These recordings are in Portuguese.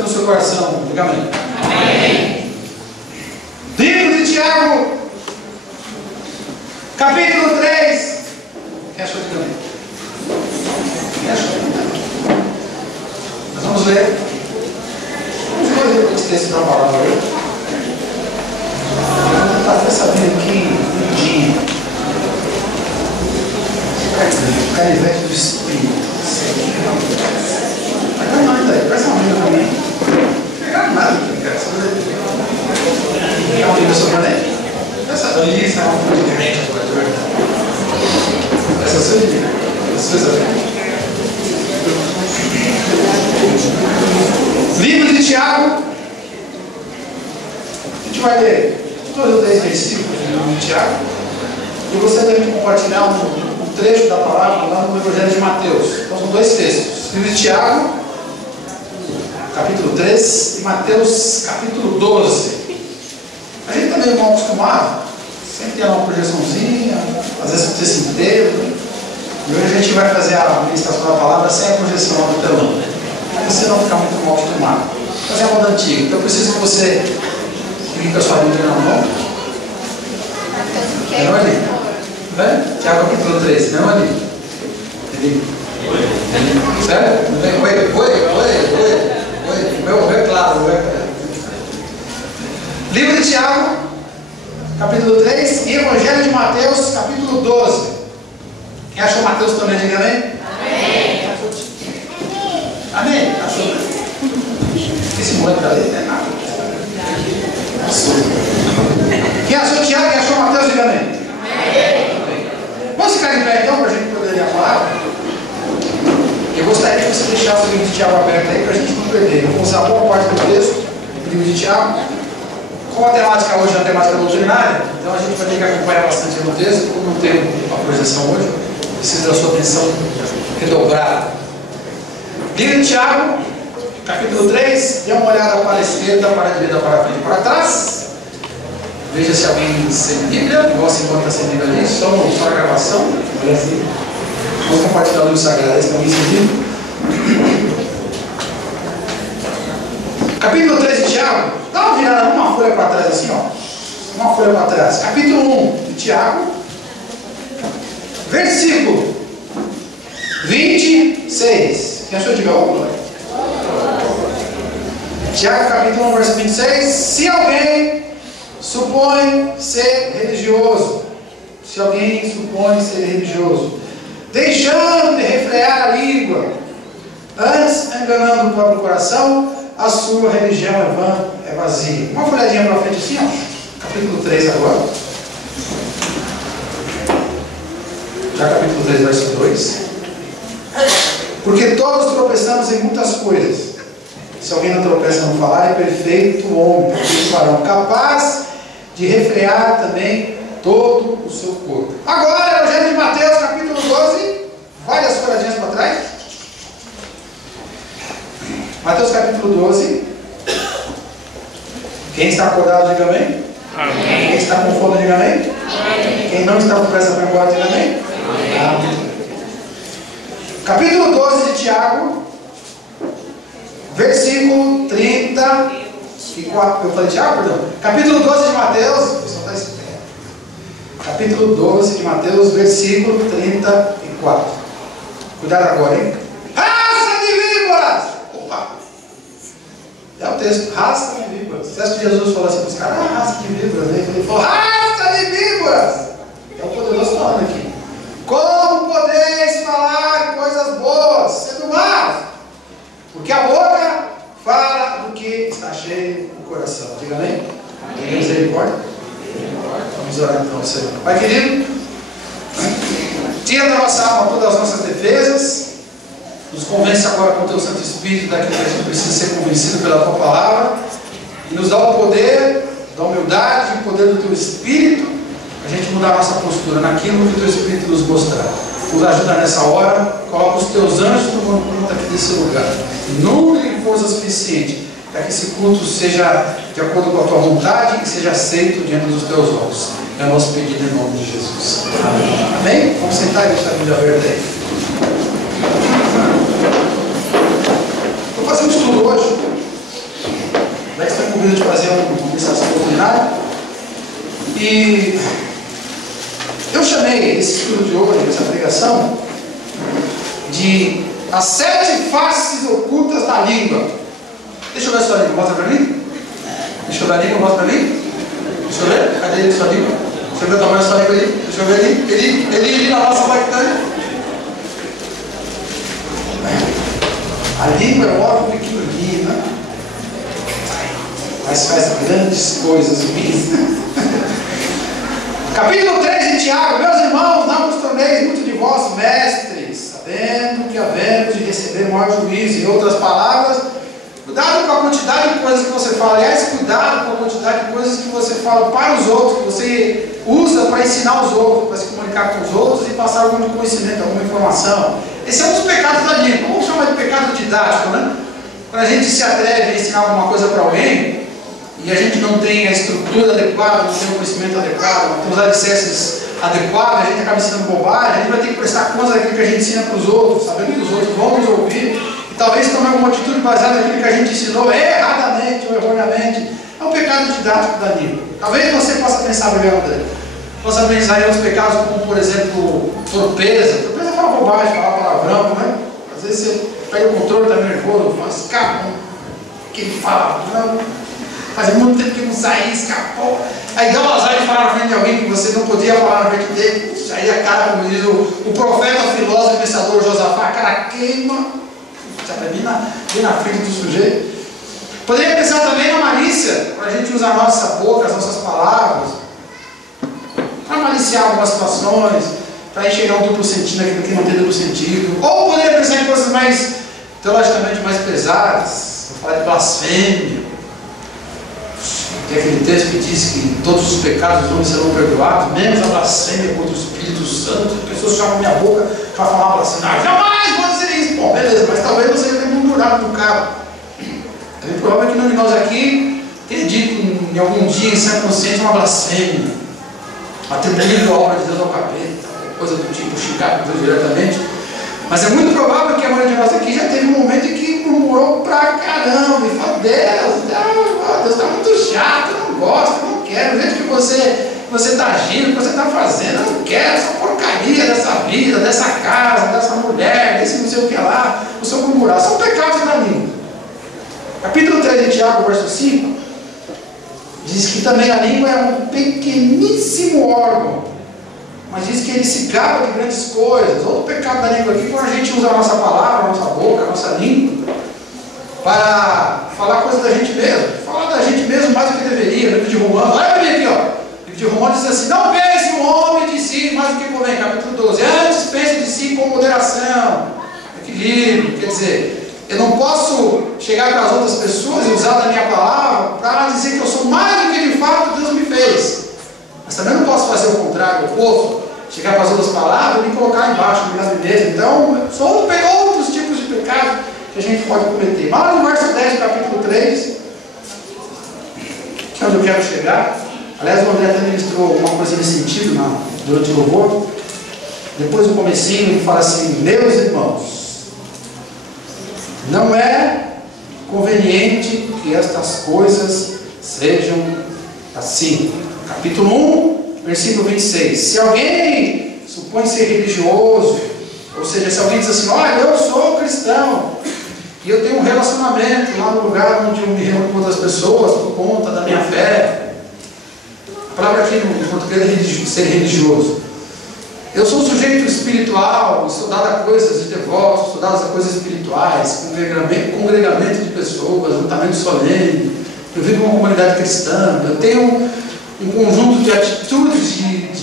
no seu coração. Diga amém. Amém. Livro de Tiago, capítulo 3. Quem achou? Diga amém. Quem achou? Nós vamos ler. Vamos ler esse texto da palavra hoje. Eu vou tentar ver essa Bíblia aqui, lindinha. Canivete do Espírito. Não pegando nada aí, presta uma Bíblia também. Não pegaram nada aqui, cara. Quer uma Bíblia sobre a lei? Essa lista é uma coisa diferente, de verdade. Essa sua Bíblia. Essa sua Bíblia. Livro de Tiago. A gente vai ler todos os 10 versículos do livro de Tiago. E você deve compartilhar um trecho da palavra lá no Evangelho de Mateus. Então são dois textos. Livro de Tiago, capítulo 3, e Mateus, capítulo 12. A gente está meio mal acostumado. Sempre tem uma projeçãozinha, às vezes com texto inteiro. E hoje a gente vai fazer a ministração da palavra sem a projeção lá no telão. Para você não ficar muito mal acostumado. Vou fazer a moda antiga. Então eu preciso que você fique com a sua Bíblia na mão. Não ali. Tiago capítulo 3, não ali. Sério? Oi. Meu é claro. Livro de Tiago, capítulo 3, e Evangelho de Mateus, capítulo 12. Quem achou Mateus também, diga amém? Amém. Amém? Achou? Esse moleque da lei não é nada. Quem achou Tiago, quem achou Mateus, diga amém? Amém. Vamos ficar em pé então para a gente poder ler a palavra? Eu gostaria que você deixasse o livro de Tiago aberto aí para a gente não perder. Eu vou usar boa parte do texto do livro de Tiago. Como a temática hoje é a temática doutrinária, então a gente vai ter que acompanhar bastante no texto. Como não tem uma projeção hoje, preciso da sua atenção redobrada. Livro de Tiago, capítulo 3, dê uma olhada para a esquerda, para a direita, para a frente, para trás. Veja se alguém sem Bíblia, igual se encontra sem Bíblia ali, só a gravação. Olha assim. Vamos compartilhar o livro sagrado, esse alguém sem Bíblia. Capítulo 3 de Tiago, dá uma virada, uma folha para trás assim, ó. Uma folha para trás. Capítulo 1 de Tiago, versículo 26. Quem achou de ver? Tiago capítulo 1, verso 26. Se alguém supõe ser religioso, deixando de refrear a língua, antes enganando o próprio coração, a sua religião é vã, é vazia. Uma folhadinha para frente assim, ó. Capítulo 3 agora. Já capítulo 3, verso 2. Porque todos tropeçamos em muitas coisas. Se alguém não tropeça no falar, é perfeito homem, perfeito varão, capaz de refrear também todo o seu corpo. Agora, Evangelho de Mateus, capítulo 12. Várias folhadinhas para trás. Mateus capítulo 12. Quem está acordado, diga amém. Amém. Quem está com fome, diga amém. Amém. Quem não está com pressa para embora, diga amém. Amém. Capítulo 12 de Tiago, versículo 34. Eu falei Tiago, perdão. Capítulo 12 de Mateus. O pessoal está esperto. Capítulo 12 de Mateus, versículo 34. Cuidado agora, hein? Raça de víboras! Opa! É o texto, raça de víboras. Você acha que Jesus falou assim para os caras? Ah, raça de víboras. Ele falou, raça de víboras! É o poderoso falando aqui. Como podeis falar coisas boas, sendo más? Porque a boca fala do que está cheio o coração. Diga amém? Tem misericórdia? Vamos orar então, Senhor. Pai querido, tira da nossa alma todas as nossas defesas, nos convence agora com o teu Santo Espírito daquilo que a gente precisa ser convencido pela tua palavra, e nos dá o poder da humildade e o poder do teu Espírito, a gente mudar a nossa postura naquilo que o teu Espírito nos mostrar. Nos ajuda nessa hora, coloca os teus anjos no conta aqui desse lugar, número e força suficiente, para que esse culto seja de acordo com a tua vontade e seja aceito diante dos teus olhos. É o nosso pedido em nome de Jesus. Amém? Amém? Vamos sentar e deixar a Bíblia aberta aí. Vou fazer um estudo hoje incumbido de fazer uma ministração doutrinária. E eu chamei esse estudo de hoje, essa pregação, de as 7 faces ocultas da língua. Deixa eu ver a sua língua, mostra para mim. Deixa eu ver a língua, mostra para mim. Deixa eu ver, cadê a sua língua? Deixa eu ver o tamanho da sua língua aí. Deixa eu ver ele na nossa bactéria. A língua é um órgão pequenininho, né? Mas faz grandes coisas ruins. Capítulo 3 de Tiago: meus irmãos, não vos torneis muito de vós mestres, sabendo que havemos de receber maior juízo. Em outras palavras, cuidado com a quantidade de coisas que você fala. Aliás, cuidado com a quantidade de coisas que você fala para os outros, que você usa para ensinar os outros, para se comunicar com os outros e passar algum conhecimento, alguma informação. Esse é um dos pecados da língua. Vamos chamar de pecado didático, né? Quando a gente se atreve a ensinar alguma coisa para alguém e a gente não tem a estrutura adequada, não tem o conhecimento adequado, não tem os alicerces adequados, a gente acaba ensinando bobagem, a gente vai ter que prestar conta daquilo que a gente ensina para os outros, sabendo que os outros vão nos ouvir e talvez tomar alguma atitude baseada naquilo que a gente ensinou erradamente ou erroneamente. É um pecado didático da língua. Talvez você possa pensar, possa pensar em outros pecados, como por exemplo, torpeza. Torpeza fala bobagem, fala palavrão, né? Às vezes você pega o controle, está nervoso, fala, escapou, que ele fala, não. Faz muito tempo que não saía, escapou. Aí dá um azar de falar na frente de alguém que você não podia falar na frente dele. Aí a cara, como diz o profeta, filósofo, pensador Josafá, a cara queima. Já vai bem na frente do sujeito. Poderia pensar também na malícia, para a gente usar a nossa boca, as nossas palavras, para maliciar algumas situações, para enxergar um duplo sentido naquilo que não tem duplo sentido. Ou poderia pensar em coisas mais, teologicamente mais pesadas, vou falar de blasfêmia. Tem aquele texto que diz que todos os pecados dos homens serão perdoados, menos a blasfêmia contra o Espírito Santo. As pessoas chamam minha boca para falar blasfêmia. Jamais vou dizer isso. Bom, beleza, mas talvez você tenha um buraco no carro. É bem provável que nenhum de nós aqui tenha dito em algum dia, em sã consciência, uma blasfêmia, atribuindo a obra de Deus ao capeta, coisa do tipo, xingar com Deus diretamente. Mas é muito provável que a maioria de nós aqui já teve um momento em que murmurou pra caramba e falou: Deus está muito chato, eu não gosto, eu não quero, o jeito que você está agindo, o que você está fazendo, eu não quero essa porcaria dessa vida, dessa casa, dessa mulher, desse não sei o que lá, o seu murmurar. São pecados da língua. Capítulo 3 de Tiago, verso 5, diz que também a língua é um pequeníssimo órgão, mas diz que ele se gaba de grandes coisas. Outro pecado da língua aqui, quando a gente usa a nossa palavra, a nossa boca, a nossa língua, para falar coisas da gente mesmo. Falar da gente mesmo mais do que deveria. No livro de Romanos, olha para mim aqui, ó. O livro de Romanos diz assim: não pense o homem de si mais do que convém. Capítulo 12. Antes pense de si com moderação, equilíbrio. Quer dizer, eu não posso chegar para as outras pessoas e usar da minha palavra para dizer que eu sou mais do que de fato Deus me fez. Mas também não posso fazer o contrário, o oposto, chegar para as outras palavras e me colocar embaixo do mesmo. Então, são outros tipos de pecado que a gente pode cometer. Mas lá no verso 10 do capítulo 3, que é onde eu quero chegar. Aliás, o André até ministrou alguma coisa nesse sentido durante o louvor. Depois do comecinho ele fala assim: meus irmãos, não é conveniente que estas coisas sejam assim. Capítulo 1, versículo 26. Se alguém supõe ser religioso, ou seja, se alguém diz assim: olha, eu sou cristão e eu tenho um relacionamento lá no lugar onde eu me reúno com outras pessoas por conta da minha fé. A palavra aqui no português é ser religioso. Eu sou um sujeito espiritual, sou dado a coisas de devotos, sou dado a coisas espirituais, congregamento de pessoas, juntamento solene, eu vivo uma comunidade cristã, eu tenho um conjunto de atitudes,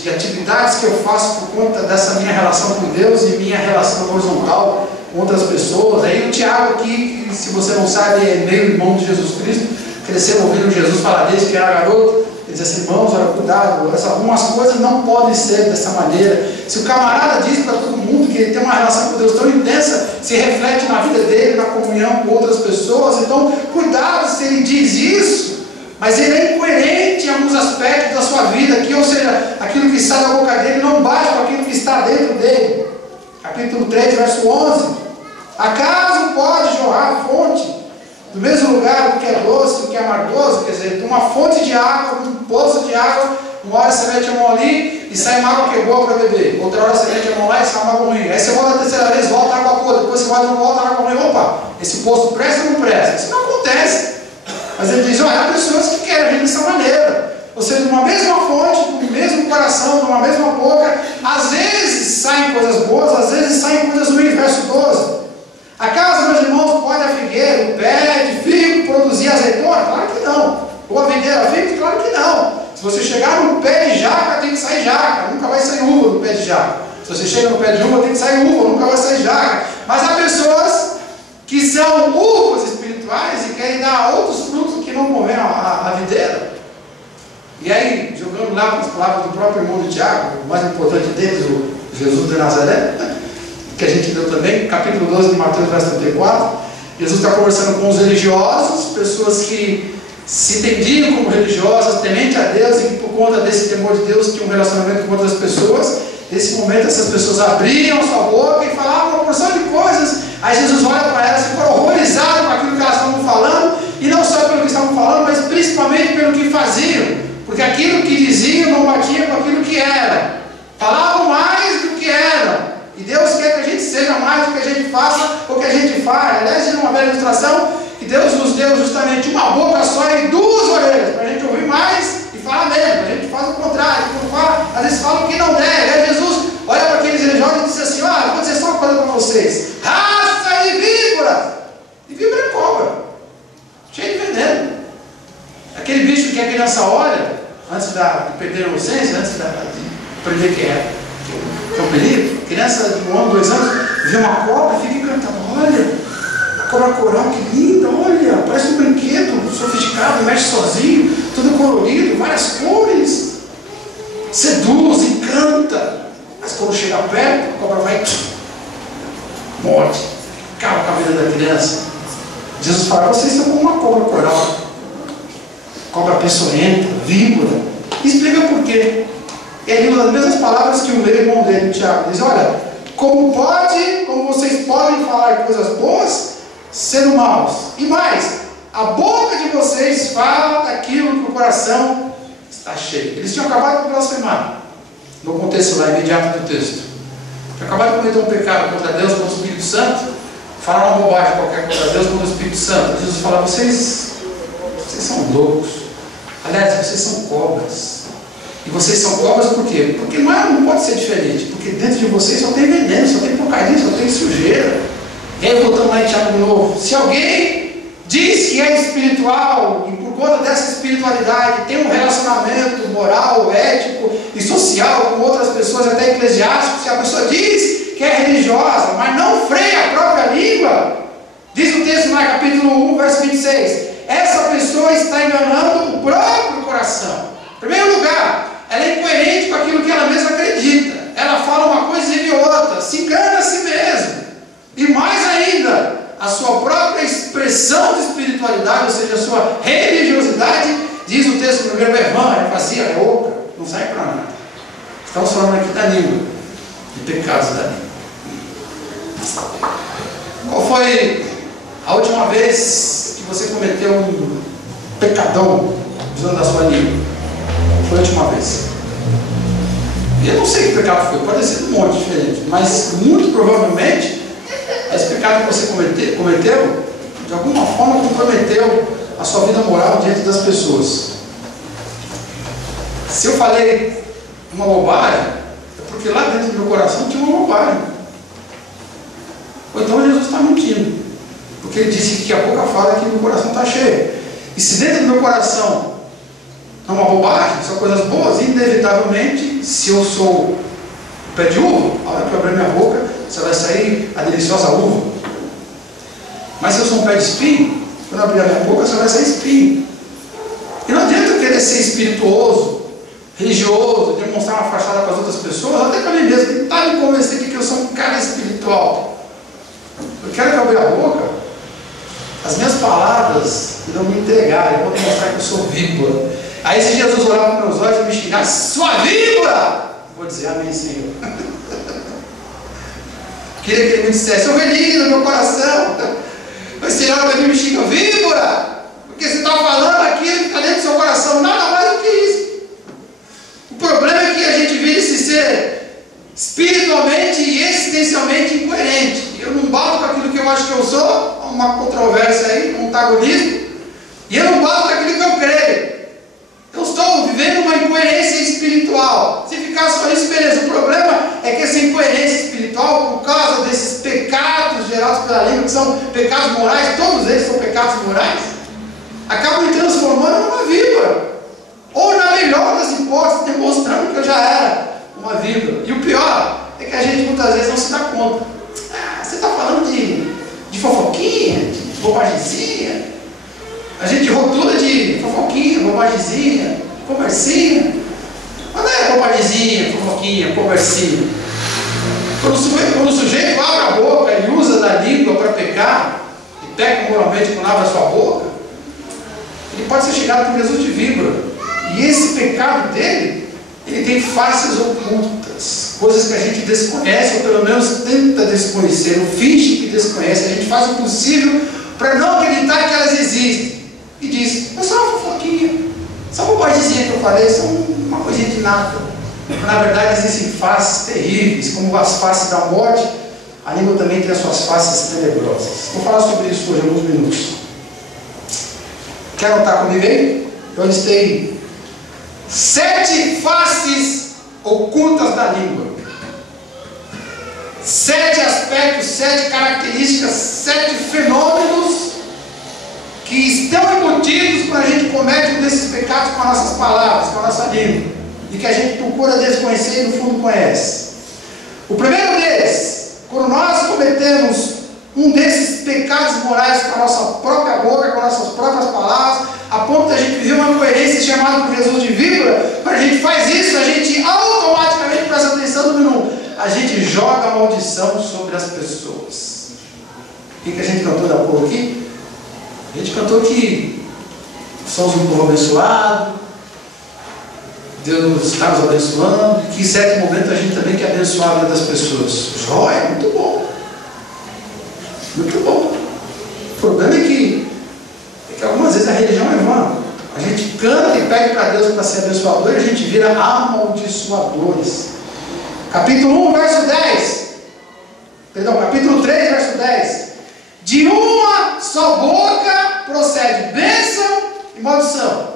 de atividades que eu faço por conta dessa minha relação com Deus e minha relação horizontal com outras pessoas. Aí o Tiago aqui, que, se você não sabe, é meio irmão de Jesus Cristo, cresceu ouvindo Jesus falar desde que era garoto. Ele diz assim: irmãos, olha, cuidado, algumas coisas não podem ser dessa maneira. Se o camarada diz para todo mundo que ele tem uma relação com Deus tão intensa, se reflete na vida dele, na comunhão com outras pessoas. Então, cuidado se ele diz isso, mas ele é incoerente em alguns aspectos da sua vida aqui, ou seja, aquilo que sai da boca dele não bate com aquilo que está dentro dele. Capítulo 3, verso 11. Acaso pode jorrar fonte Do mesmo lugar, do que é doce, do que é amargoso, quer dizer, de uma fonte de água, de um poço de água, uma hora você mete a mão ali e sai uma água que é boa para beber. Outra hora você mete a mão lá e sai uma água ruim. Aí você volta a terceira vez, volta a água boa, depois você volta a água ruim. Opa, esse poço presta ou não presta? Isso não acontece. Mas ele diz, olha, há pessoas que querem agir dessa maneira. Ou seja, de uma mesma fonte, do mesmo coração, de uma mesma boca, às vezes saem coisas boas, às vezes saem coisas ruins. Verso 12. Acaso, meus irmãos, pode a figueira, o pé de figo produzir azeitona? Claro que não. Ou a videira figo? Claro que não. Se você chegar no pé de jaca, tem que sair jaca, nunca vai sair uva do pé de jaca. Se você chega no pé de uva, tem que sair uva, nunca vai sair jaca. Mas há pessoas que são uvas espirituais e querem dar outros frutos que não convém à videira. E aí, jogando lá para as palavras do próprio irmão de Tiago, o mais importante deles, o Jesus de Nazaré, que a gente leu também, capítulo 12 de Mateus, verso 34, Jesus está conversando com os religiosos, pessoas que se entendiam como religiosas, temente a Deus, e que por conta desse temor de Deus tinham um relacionamento com outras pessoas. Nesse momento essas pessoas abriam sua boca e falavam uma porção de coisas. Aí Jesus olha para elas e ficou horrorizado com aquilo que elas estavam falando, e não só pelo que estavam falando, mas principalmente pelo que faziam, porque aquilo que diziam não batia com aquilo que era, falavam mais do que eram. E Deus quer que a gente seja mais do que a gente faça ou que a gente faz. Aliás, de uma bela ilustração, que Deus nos deu justamente uma boca só e duas orelhas, para a gente ouvir mais e falar menos. A gente faz o contrário, quando fala, às vezes fala o que não deve. Aí Jesus olha para aqueles religiosos e diz assim, olha, vou dizer só uma coisa para vocês, raça e víbora. E víbora é cobra, cheio de veneno. Aquele bicho que a criança olha, antes de perder a inocência, antes de aprender que é um perigo. Criança de 1 ano, 2 anos, vê uma cobra e fica encantado. Olha, a cobra coral, que linda, olha, parece um brinquedo sofisticado, mexe sozinho, tudo colorido, várias cores. Seduz, encanta. Mas quando chega perto, a cobra vai, morde, acaba com a vida da criança. Jesus fala, vocês são como uma cobra coral, cobra peçonhenta, víbora. Explica por quê. E aí, uma das mesmas palavras que o meu irmão dele, Tiago, diz, olha, como vocês podem falar coisas boas, sendo maus. E mais, a boca de vocês fala daquilo que o coração está cheio. Eles tinham acabado de blasfemar, no contexto lá imediato do texto. Tinham acabado de cometer um pecado contra Deus, contra o Espírito Santo, falaram uma bobagem qualquer contra Deus, contra o Espírito Santo. Jesus fala, vocês são loucos. Aliás, vocês são cobras. E vocês são cobras por quê? Porque não pode ser diferente. Porque dentro de vocês só tem veneno, só tem porcaria, só tem sujeira. E aí voltando lá em Tiago de novo. Se alguém diz que é espiritual e por conta dessa espiritualidade tem um relacionamento moral, ético e social com outras pessoas, até eclesiástico, se a pessoa diz que é religiosa, mas não freia a própria língua, diz o texto lá, capítulo 1, verso 26, essa pessoa está enganando o próprio coração. Em primeiro lugar, ela é incoerente com aquilo que ela mesma acredita. Ela fala uma coisa e vive outra, se engana a si mesma. E mais ainda, a sua própria expressão de espiritualidade, ou seja, a sua religiosidade, diz o texto do grego, é vã, é vazia, é oca, não serve para nada. Estamos falando aqui da língua, de pecados da língua. Qual foi a última vez que você cometeu um pecadão usando a sua língua? Foi a última vez. E eu não sei que pecado foi, pode ser um monte diferente, mas muito provavelmente esse pecado que você cometeu, de alguma forma comprometeu a sua vida moral diante das pessoas. Se eu falei uma bobagem, é porque lá dentro do meu coração tinha uma bobagem. Ou então Jesus está mentindo, porque ele disse que a boca fala que o meu coração está cheio. E se dentro do meu coração não é uma bobagem, são coisas boas, inevitavelmente, se eu sou pé de uva, a hora que eu abrir minha boca, você vai sair a deliciosa uva. Mas se eu sou um pé de espinho, quando eu abrir a minha boca, você vai sair espinho. E não adianta eu querer ser espirituoso, religioso, demonstrar uma fachada para as outras pessoas, até para mim mesmo, tentar me convencer de que eu sou um cara espiritual. Eu quero que eu abra a boca, as minhas palavras irão me entregar, eu vou demonstrar que eu sou víbora. Aí se Jesus olhar para meus olhos e me xingar, sua víbora! Vou dizer, amém, Senhor. Queria que ele me dissesse, ovelhinha do meu coração, Mas você olha para mim e me xinga, víbora, porque você está falando aquilo que está dentro do seu coração, nada mais do que isso. O problema é que a gente vive esse ser espiritualmente e existencialmente incoerente. Eu não bato com aquilo que eu acho que eu sou, uma controvérsia aí, um antagonismo, e eu não bato com aquilo que eu creio. Eu estou vivendo uma incoerência espiritual. Se ficar só isso, beleza. O problema é que essa incoerência espiritual, por causa desses pecados gerados pela língua, que são pecados morais, todos eles são pecados morais, acabam me transformando numa víbora. Ou, na melhor das hipóteses, demonstrando que eu já era uma víbora. E o pior é que a gente muitas vezes não se dá conta. Você está falando de fofoquinha, de bobagemzinha. A gente rotula de fofoquinha, bobagemzinha, conversinha. Mas não é bobagemzinha, fofoquinha, conversinha. Quando o sujeito abre a boca e usa da língua para pecar, e peca moralmente quando abre a sua boca, ele pode ser chegado por Jesus de víbora. E esse pecado dele, ele tem faces ocultas, coisas que a gente desconhece, ou pelo menos tenta desconhecer, ou finge que desconhece. A gente faz o possível para não acreditar que elas existem. E diz, é só uma fofoquinha, só uma bobagemzinha que eu falei, só uma coisinha de nada. Na verdade existem faces terríveis, como as faces da morte. A língua também tem as suas faces tenebrosas. Vou falar sobre isso hoje em alguns minutos. Quer anotar comigo aí? Eu listei 7 faces ocultas da língua. 7 aspectos, 7 características, 7 fenômenos que estão embutidos quando a gente comete um desses pecados com as nossas palavras, com a nossa língua, e que a gente procura desconhecer e no fundo conhece. O primeiro deles, quando nós cometemos um desses pecados morais com a nossa própria boca, com as nossas próprias palavras, a ponto de a gente viver uma incoerência chamada por Jesus de víbora, quando a gente faz isso, a gente automaticamente, presta atenção no número 1, a gente joga a maldição sobre as pessoas. O que a gente cantou da pouco aqui? A gente cantou que somos um povo abençoado, Deus está nos abençoando, que em certo momento a gente também quer abençoar a vida das pessoas. Jóia, muito bom. Muito bom. O problema é que algumas vezes a religião é vã. A gente canta e pede para Deus para ser abençoador e a gente vira amaldiçoadores. Capítulo 1, verso 10. Perdão, capítulo 3, verso 10. De uma só boca procede bênção e maldição.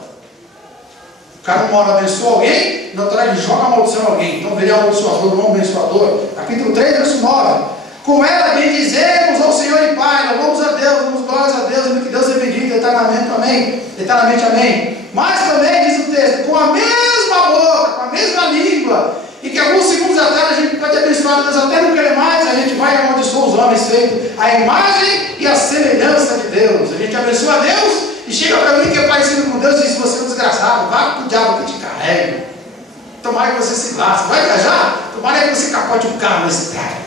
O cara uma hora abençoa alguém, na outra hora ele joga a maldição a alguém. Então viria amaldiçoador, não abençoador. Capítulo 3, verso 9. Com ela bendizemos ao Senhor e Pai, louvamos a Deus, damos glórias a Deus, e que Deus é bendito eternamente, amém. Eternamente, amém. Mas também diz o texto, com a mesma boca, com a mesma língua, e que alguns segundos atrás a gente pode abençoar a Deus até não querer mais, a gente vai e amaldiçoa os homens feitos a imagem e a semelhança de Deus. A gente abençoa a Deus e chega para mim que é parecido com Deus e diz, você é um desgraçado, vá para o diabo que te carrega. Tomara que você se lasque. Vai viajar? Tomara que você capote o carro na estrada.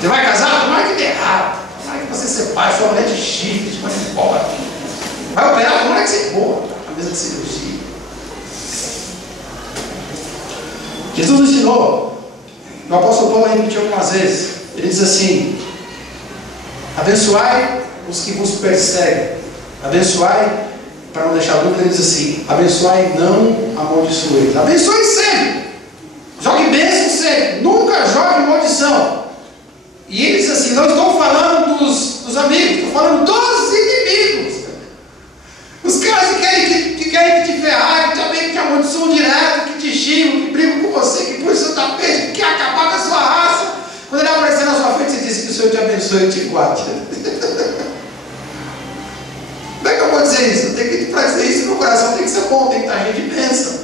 Você vai casar? Tomara que dê errado. Tomara que você separe, sua mulher de chifre, de coisa de bola. Vai operar? Tomara que você morra na mesa de cirurgia. Jesus ensinou, o apóstolo Paulo repetiu algumas vezes, ele diz assim, abençoai os que vos perseguem, abençoai, para não deixar dúvida, ele diz assim, abençoai e não amaldiçoeis, abençoe sempre, jogue bênção sempre, nunca jogue maldição. E ele diz assim, não estou falando dos amigos, estou falando dos inimigos, os caras que querem te ferrar, que te amaldiçoam direto, que te xingam, que brigam com você, que põe o seu tapete, que quer acabar com a sua raça. Quando ele aparecer na sua frente, você diz que o Senhor te abençoe e te guarde. Como é que eu vou dizer isso? Para dizer isso, meu coração tem que ser bom, tem que estar cheio de bênção.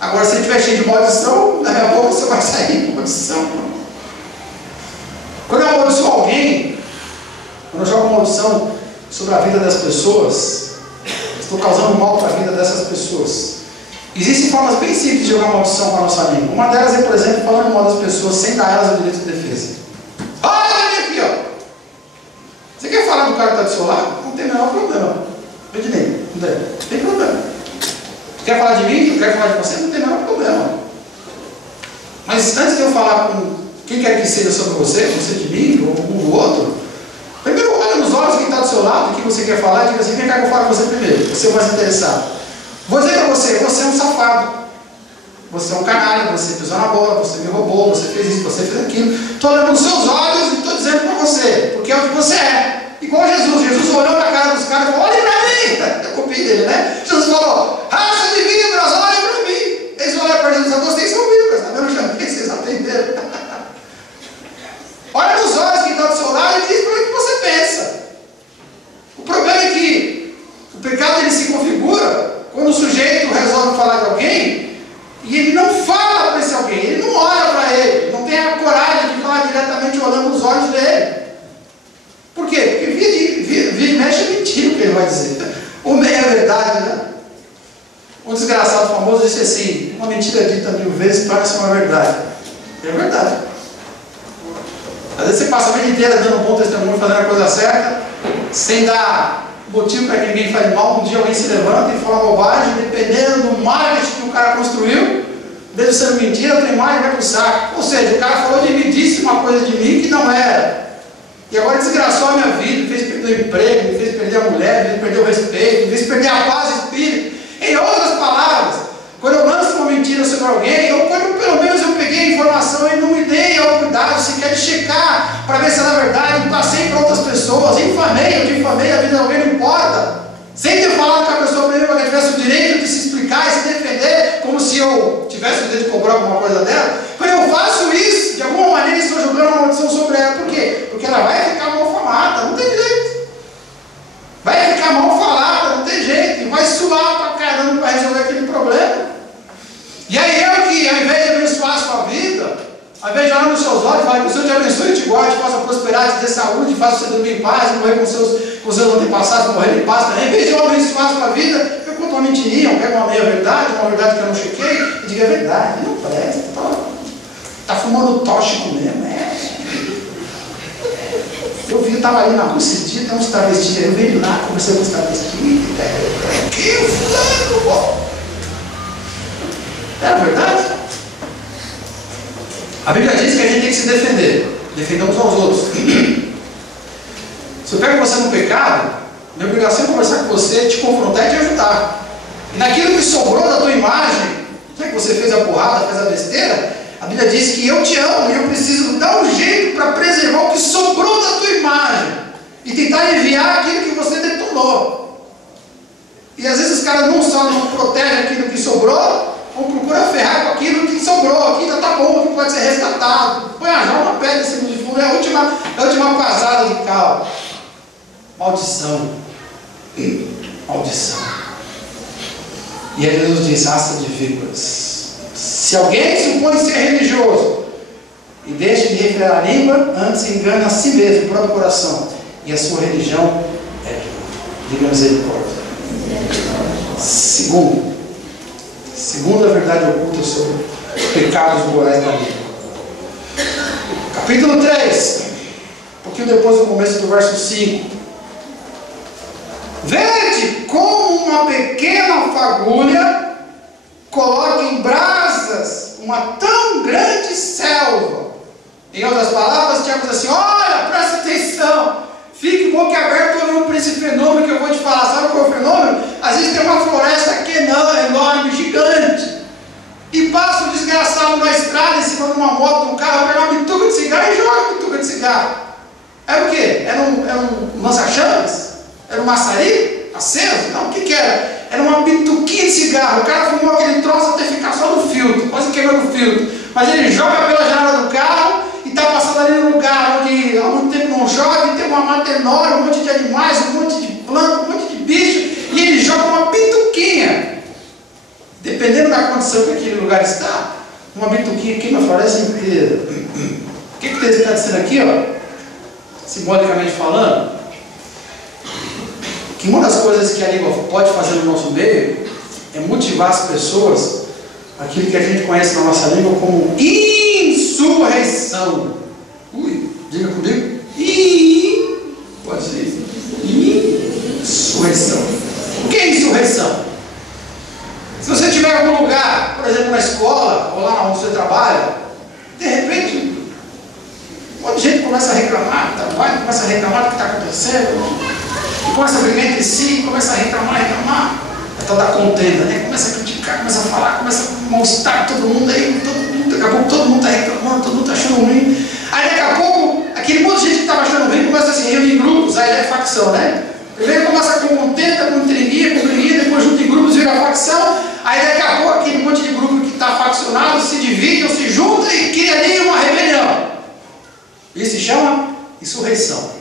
Agora, se ele estiver cheio de maldição, na minha boca você vai sair de maldição. Quando eu amaldiçoo alguém, quando eu jogo maldição sobre a vida das pessoas, estou causando mal para a vida dessas pessoas. Existem formas bem simples de jogar maldição com a nossa língua. Uma delas é, por exemplo, falando mal das pessoas sem dar elas o direito de defesa. Olha aqui, ó. Você quer falar do cara que está do seu lado? Não tem o menor problema. Ednei, não tem problema. Quer falar de mim? Quer falar de você? Não tem o menor problema. Mas antes de eu falar com quem quer que seja sobre você de mim, ou um do outro, primeiro olha nos olhos quem está do seu lado, quem você quer falar, e diga assim, vem cá que eu falo com você primeiro, você é o mais interessado. Vou dizer para você é um safado, você é um canalha, você pisou na bola, você me roubou, você fez isso, você fez aquilo. Estou olhando nos seus olhos e estou dizendo para você, porque é o que você é. Igual Jesus olhou na cara dos caras e falou, olhem para mim, eu copiei dele, né? Jesus falou, raça de víboras, olhem para mim. Eles olharam para Jesus, vocês são víboras, tá vendo? Já vi, vocês aprenderam. Olha nos olhos quem está do seu lado e diz para o que você pensa. O problema é que o pecado ele se configura quando o sujeito resolve falar de alguém e ele não fala para esse alguém, ele não olha para ele, não tem a coragem de falar diretamente olhando nos olhos dele. Por quê? Porque vira e mexe é mentira o que ele vai dizer. Ou meia verdade, né? Um desgraçado famoso disse assim, uma mentira dita 1000 vezes torna-se uma verdade. É verdade. Às vezes você passa a vida inteira dando um bom testemunho, fazendo a coisa certa, sem dar motivo para que ninguém fale mal. Um dia alguém se levanta e fala bobagem, dependendo do marketing que o cara construiu, mesmo sendo mentira, a tua imagem vai para o saco. Ou seja, o cara falou de mim, disse uma coisa de mim que não era. E agora desgraçou a minha vida, me fez perder o emprego, me fez perder a mulher, me fez perder o respeito, me fez perder a paz de espírito. Em outras palavras, quando eu lanço uma mentira sobre alguém, ou quando pelo menos eu peguei a informação e não me dei ao cuidado sequer de checar para ver se era verdade, passei para outras pessoas, difamei a vida de alguém, não importa, sem ter falado com a pessoa primeiro para que tivesse o direito de se explicar e se defender, como se eu tivesse o direito de cobrar alguma coisa dela. Quando eu faço isso, de alguma maneira estou jogando uma maldição sobre ela. Por quê? Porque ela vai ficar mal falada, não tem jeito. Vai ficar mal falada, não tem jeito. E vai suar para caramba para resolver aquele problema. E aí eu que, ao invés de abençoar a sua vida, ao invés de olhar nos seus olhos, falar que o Senhor te abençoe e te guarde, te faça prosperar, te dê saúde, faça você dormir em paz, morrer com seus antepassados, morrer em paz também. Em vez de eu abençoar a sua vida, eu conto uma mentirinha, eu pego uma meia verdade, uma verdade que eu não chequei, e digo, é verdade, não presta, tá fumando tóxico mesmo, Eu vi, eu estava ali na rua esse dia, tem uns travestis, eu veio lá, conversei com os travestis, que fulano, pô. É verdade? A Bíblia diz que a gente tem que se defender uns aos outros. Se eu pego você no pecado, minha obrigação é conversar com você, te confrontar e te ajudar. E naquilo que sobrou da tua imagem, já que você fez a porrada, fez a besteira, a Bíblia diz que eu te amo e eu preciso dar um jeito para preservar o que sobrou da tua imagem e tentar aliviar aquilo que você detonou. E às vezes os caras não só não protegem aquilo que sobrou, ou procura ferrar com aquilo que sobrou, aqui ainda está bom, que pode ser resgatado. Põe a uma pedra em cima de fundo, é a última pasada de cal. Maldição. Maldição. E aí Jesus diz, raça de víboras. Se alguém supõe ser religioso e deixa de refrear a língua, antes engana a si mesmo, o próprio coração, e a sua religião é pura. Diga misericórdia. Segunda verdade oculta sobre pecados morais da língua. Capítulo 3, um pouquinho depois do começo do verso 5. Vede como uma pequena fagulha coloca em brasas uma tão grande selva. Em outras palavras, Tiago diz assim, olha, presta atenção, fique boquiaberto olhando para esse fenômeno que eu vou te falar. Sabe qual é o fenômeno? Às vezes tem uma floresta que é enorme, gigante, e passa um desgraçado na estrada em cima de uma moto, um carro, pega uma bituca de cigarro e joga a bituca de cigarro. Era o quê? Era um lança-chamas? Era um maçarico aceso? Não, o que era? Era uma bituquinha de cigarro. O cara fumou aquele troço até ficar só no filtro, quase quebrando o filtro. Mas ele joga pela janela do carro e está passando ali num lugar onde há muito tempo não chove, tem uma mata enorme, um monte de animais, um monte de planta, um monte de bicho, e ele joga uma bituquinha. Dependendo da condição que aquele lugar está, uma bituquinha queima a floresta inteira. O que está dizendo aqui, ó? Simbolicamente falando, que uma das coisas que a língua pode fazer no nosso meio é motivar as pessoas, aquilo que a gente conhece na nossa língua como insurreição. Diga comigo. Pode ser. Insurreição. O que é insurreição? Se você estiver em algum lugar, por exemplo na escola, ou lá onde você trabalha, de repente Um monte de gente começa a reclamar do trabalho, começa a reclamar do que está acontecendo, e começa a brigar entre si, começa a reclamar. A tal da contenda, né? Começa a criticar, começa a falar, começa a mostrar todo mundo aí, daqui a pouco todo mundo está reclamando, todo mundo está achando ruim. Aí daqui a pouco, aquele monte de gente que estava achando ruim começa a se reunir em grupos, aí é facção, né? Primeiro começa com contenda, com intriguinha, depois junta em grupos, vira facção. Aí daqui a pouco aquele monte de grupo que está faccionado se divide ou se junta e cria ali uma rebelião. Isso se chama insurreição.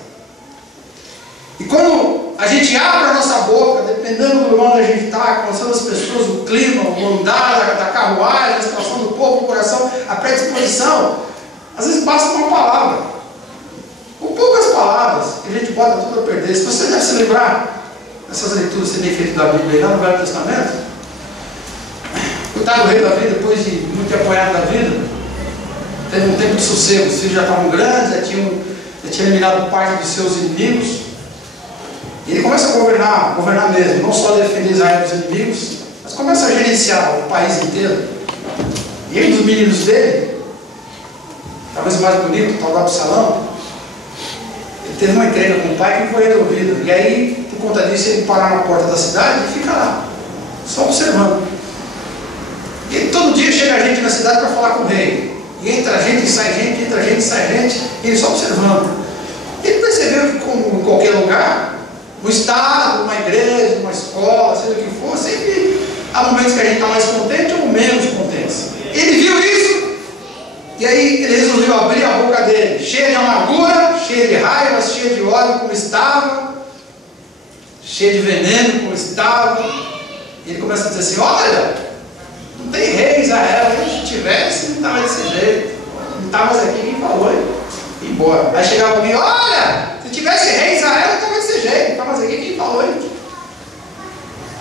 E quando a gente abre a nossa boca, dependendo do lugar onde a gente está, conhecendo as pessoas, o clima, o andar da carruagem, a situação do povo, o coração, a predisposição, às vezes basta uma palavra, ou poucas palavras, que a gente bota tudo a perder. Se você deve se lembrar dessas leituras que você tem feito da Bíblia aí lá no Velho Testamento, coitado do rei Davi, depois de muito apanhado da vida, teve um tempo de sossego, os filhos já estavam grandes, já tinha eliminado parte dos seus inimigos. E ele começa a governar mesmo, não só defender Israel dos inimigos, mas começa a gerenciar o país inteiro. E um dos meninos dele, talvez o mais bonito, o tal do Absalão, ele teve uma encrenca com o pai que não foi resolvida. E aí, por conta disso, ele para na porta da cidade e fica lá, só observando. E todo dia chega gente na cidade para falar com o rei. E entra gente e sai gente, entra gente e sai gente, e ele só observando. Ele percebeu que, como em qualquer lugar, no estado, numa igreja, numa escola, seja o que for, sempre há momentos que a gente está mais contente ou menos contente. Ele viu isso, e aí ele resolveu abrir a boca dele, cheia de amargura, cheia de raiva, cheia de ódio como estava, cheia de veneno como estava. E ele começa a dizer assim: olha, não tem rei em Israel, se tivesse, não estava desse jeito, não estava mais aqui, quem falou, e embora. Aí chegava alguém: olha, se tivesse rei em Israel, não estava desse jeito, não estava mais aqui, quem falou,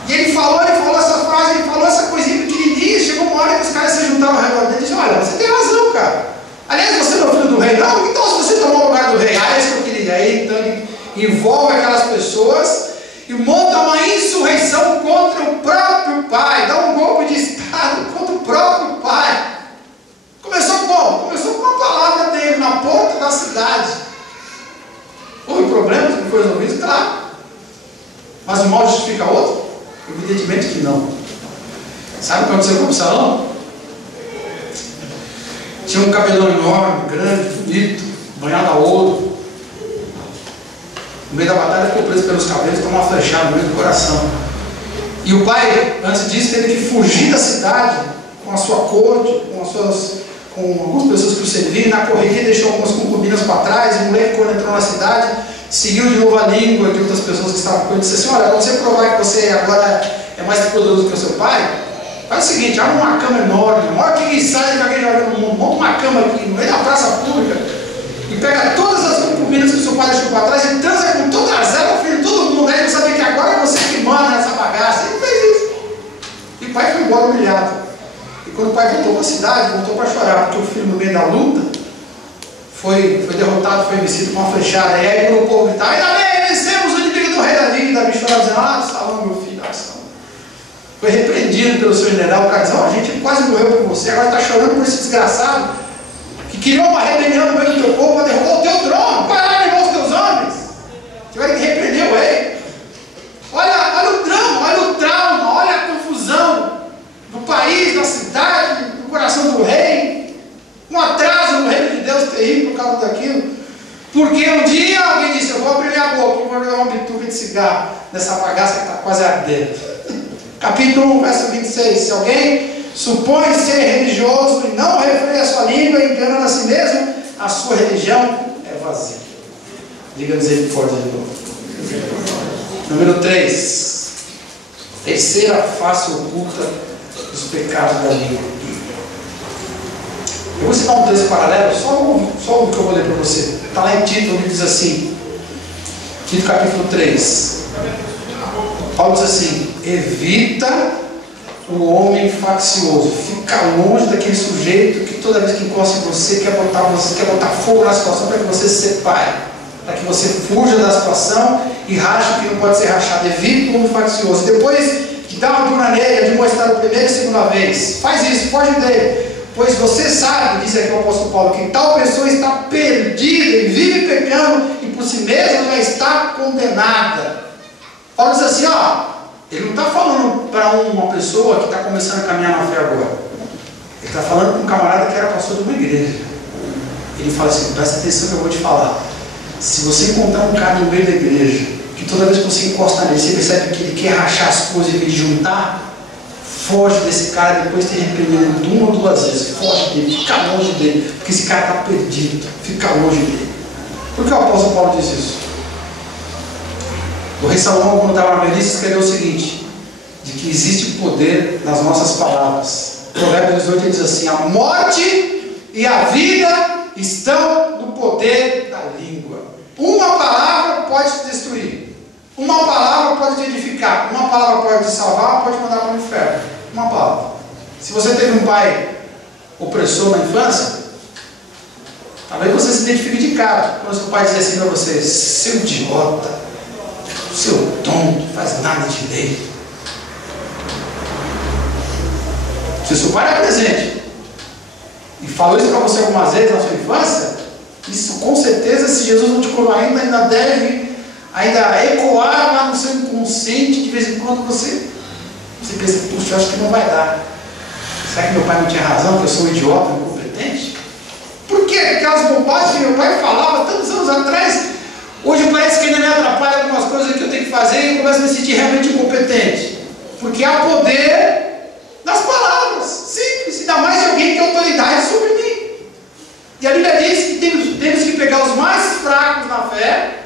E ele falou essa frase, ele falou essa coisinha pequenininha. Chegou uma hora que os caras se juntaram ao redor dele e disseram: olha, você tem razão, cara. Aliás, você não é filho do rei, não? Então, se você tomou o lugar do rei, é isso que eu queria. Aí então ele envolve aquelas pessoas e monta uma insurreição contra o próprio pai, dá um golpe de estado contra o próprio pai. Começou como? Começou com uma palavra dele na porta da cidade. Houve problemas que foi resolvido? Claro. Mas o mal justifica outro? Evidentemente que não. Sabe o que aconteceu com o Absalão? Tinha um cabelão enorme, grande, bonito, banhado a ouro. No meio da batalha ficou preso pelos cabelos, tomou uma flechada no meio do coração. E o pai, antes disso, teve que fugir da cidade com a sua corte, com algumas pessoas que o serviam. Na correria deixou algumas concubinas para trás. E o moleque, quando entrou na cidade, seguiu de novo a língua de outras pessoas que estavam com ele. Disse assim: olha, para você provar que você agora é mais poderoso que o seu pai, faz o seguinte, abre uma cama enorme, maior que ninguém sai que alguém já viu no mundo, monta uma cama aqui no meio da praça pública e pega todas as concubinas que o seu pai deixou para trás e transa com todas elas, filho, todo mundo, né? Ele sabia que agora é você que manda nessa bagaça. Ele fez isso. E o pai foi embora humilhado. E quando o pai voltou para a cidade, voltou para chorar, porque o filho, no meio da luta, foi derrotado, foi vencido com uma flechada. E aí quando o povo gritava: ainda bem, vencemos o inimigo do rei Davi. E Davi chorava dizendo: ah, Absalão, meu filho, Absalão. Foi repreendido pelo seu general. O cara disse: ó, a gente quase morreu por você, agora está chorando por esse desgraçado que criou uma rebelião no meio do teu povo para derrubar o teu trono. Vai lá e levou os teus homens. Tiveram que repreender o rei. Olha o drama, olha o trauma, olha a confusão do país, da cidade, do coração do rei. Um atraso no reino de Deus terrível por causa daquilo. Porque um dia alguém disse: eu vou abrir minha boca e vou jogar uma bituca de cigarro nessa bagaça que está quase ardendo. Capítulo 1, verso 26. Se alguém supõe ser religioso e não refreia a sua língua, enganando a si mesmo, a sua religião é vazia. Diga misericórdia de novo. Número 3. Terceira face oculta dos pecados da língua. Eu vou citar um texto paralelo, só o que eu vou ler para você. Está lá em Tito, onde diz assim, Tito capítulo 3. Paulo diz assim: evita o homem faccioso, fica longe daquele sujeito que toda vez que encosta em você quer botar fogo na situação para que você se separe, para que você fuja da situação e rache o que não pode ser rachado. Evita o homem faccioso. Depois de dar uma dura nele, de mostrar a primeira e segunda vez, faz isso, foge dele. Pois você sabe, diz aqui o apóstolo Paulo, que tal pessoa está perdida e vive pecando e por si mesma já está condenada. Paulo diz assim, ele não está falando para uma pessoa que está começando a caminhar na fé agora. Ele está falando com um camarada que era pastor de uma igreja. Ele fala assim, presta atenção que eu vou te falar. Se você encontrar um cara no meio da igreja, que toda vez que você encosta nele, você percebe que ele quer rachar as coisas em vez de juntar, foge desse cara, depois te repreendendo uma ou duas vezes. Foge dele, fica longe dele, porque esse cara está perdido. Fica longe dele. Por que o apóstolo Paulo diz isso? O rei Salomão, quando estava na velhice, escreveu o seguinte: de que existe poder nas nossas palavras. Provérbios 18 ele diz assim: a morte e a vida estão no poder da língua. Uma palavra pode te destruir, uma palavra pode te edificar, uma palavra pode te salvar, pode mandar para o inferno. Uma palavra. Se você teve um pai opressor na infância, talvez você se identifique de cara quando seu pai diz assim para você: seu idiota, seu tonto, não faz nada direito. Se seu pai era presente e falou isso para você algumas vezes na sua infância, isso com certeza, se Jesus não te curou ainda deve ecoar lá no seu inconsciente. De vez em quando você pensa, puxa, eu acho que não vai dar. Será que meu pai não tinha razão, que eu sou um idiota, incompetente? Por que aquelas bobagens que meu pai falava tantos anos atrás, hoje parece que ainda me atrapalha algumas coisas que eu tenho que fazer e eu começo a me sentir realmente incompetente? Porque há poder nas palavras, simples, ainda mais de alguém que tem autoridade sobre mim. E a Bíblia diz que temos que pegar os mais fracos na fé,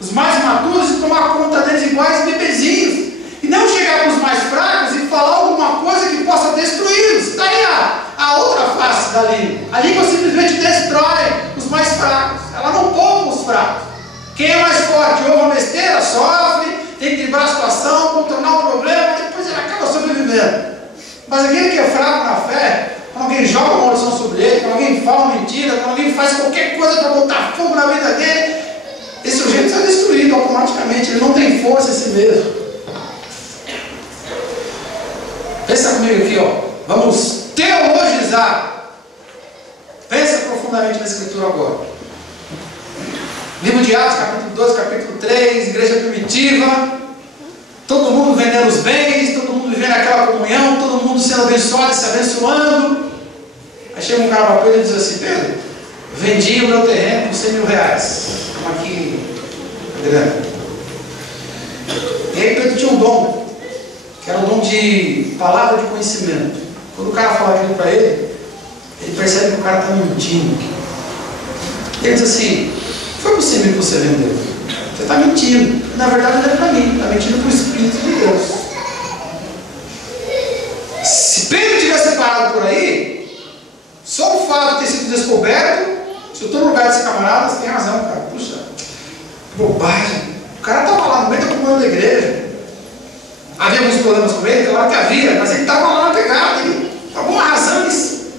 os mais maturos, e tomar conta deles iguais bebezinhos. E não chegar para os mais fracos e falar alguma coisa que possa destruí-los. Está aí a outra face da língua. A língua simplesmente destrói os mais fracos. Ela não poupa os fracos. Quem é mais forte ouve uma besteira, sofre, tem que livrar a situação, contornar o problema, depois ele acaba sobrevivendo. Mas aquele que é fraco na fé, quando alguém joga uma maldição sobre ele, quando alguém fala uma mentira, quando alguém faz qualquer coisa para botar fogo na vida dele, esse sujeito está destruído automaticamente. Ele não tem força em si mesmo. Pensa comigo aqui, vamos teologizar. Pensa profundamente na Escritura agora. Livro de Atos, capítulo 12, capítulo 3, igreja primitiva, todo mundo vendendo os bens, todo mundo vivendo aquela comunhão, todo mundo sendo abençoado e se abençoando. Aí chega um cara para Pedro e diz assim: Pedro, vendi o meu terreno por 100 mil reais. Estamos aqui, Adriano. E aí Pedro tinha um dom, que era o dom de palavra de conhecimento. Quando o cara fala aquilo para ele, ele percebe que o cara está mentindo. Ele diz assim: foi por 100 mil que você vendeu? Você está mentindo. Na verdade não é para mim, está mentindo para o Espírito de Deus. Se Pedro tivesse parado por aí, só o fato de ter sido descoberto, se eu estou no lugar desse camarada, você tem razão, cara. Puxa, bobagem. O cara estava lá no meio da comunhão da igreja. Havia alguns problemas com ele, claro que havia, mas ele estava lá na pegada. Ele, por alguma razão, ele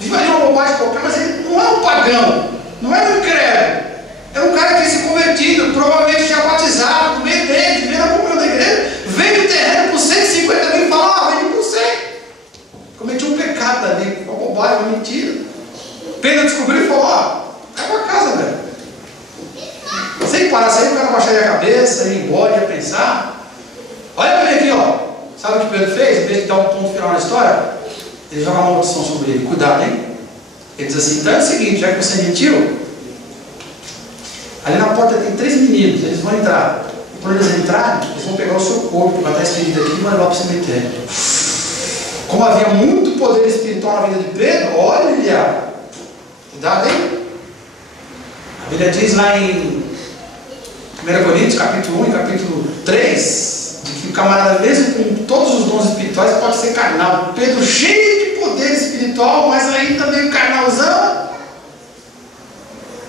viu ali uma bobagem qualquer, mas ele não é um pagão, não é um incrédulo. É um cara que tinha se convertido, provavelmente tinha batizado no meio dele, vivendo a comunhão da igreja, veio o terreno por 150 mil e falou: vendi por 100. Cometi um pecado ali, uma bobagem, uma mentira. Pedro descobriu e falou: vai pra casa, velho. Sem parar, sem o cara baixaria a cabeça, ir embora, ia pensar. Olha pra mim aqui, sabe o que Pedro fez? Em vez de dar um ponto final na história, ele joga uma maldição sobre ele. Cuidado, hein? Ele diz assim: então é o seguinte, já que você mentiu, ali na porta tem 3 meninos, eles vão entrar. E quando eles entrarem, eles vão pegar o seu corpo, que vai estar escondido aqui, e vão levar para o cemitério. Como havia muito poder espiritual na vida de Pedro, olha, cuidado, hein? A Bíblia diz lá em 1 Coríntios, capítulo 1 e capítulo 3, de que o camarada, mesmo com todos os dons espirituais, pode ser carnal. Pedro, cheio de poder espiritual, mas ainda meio carnalzão.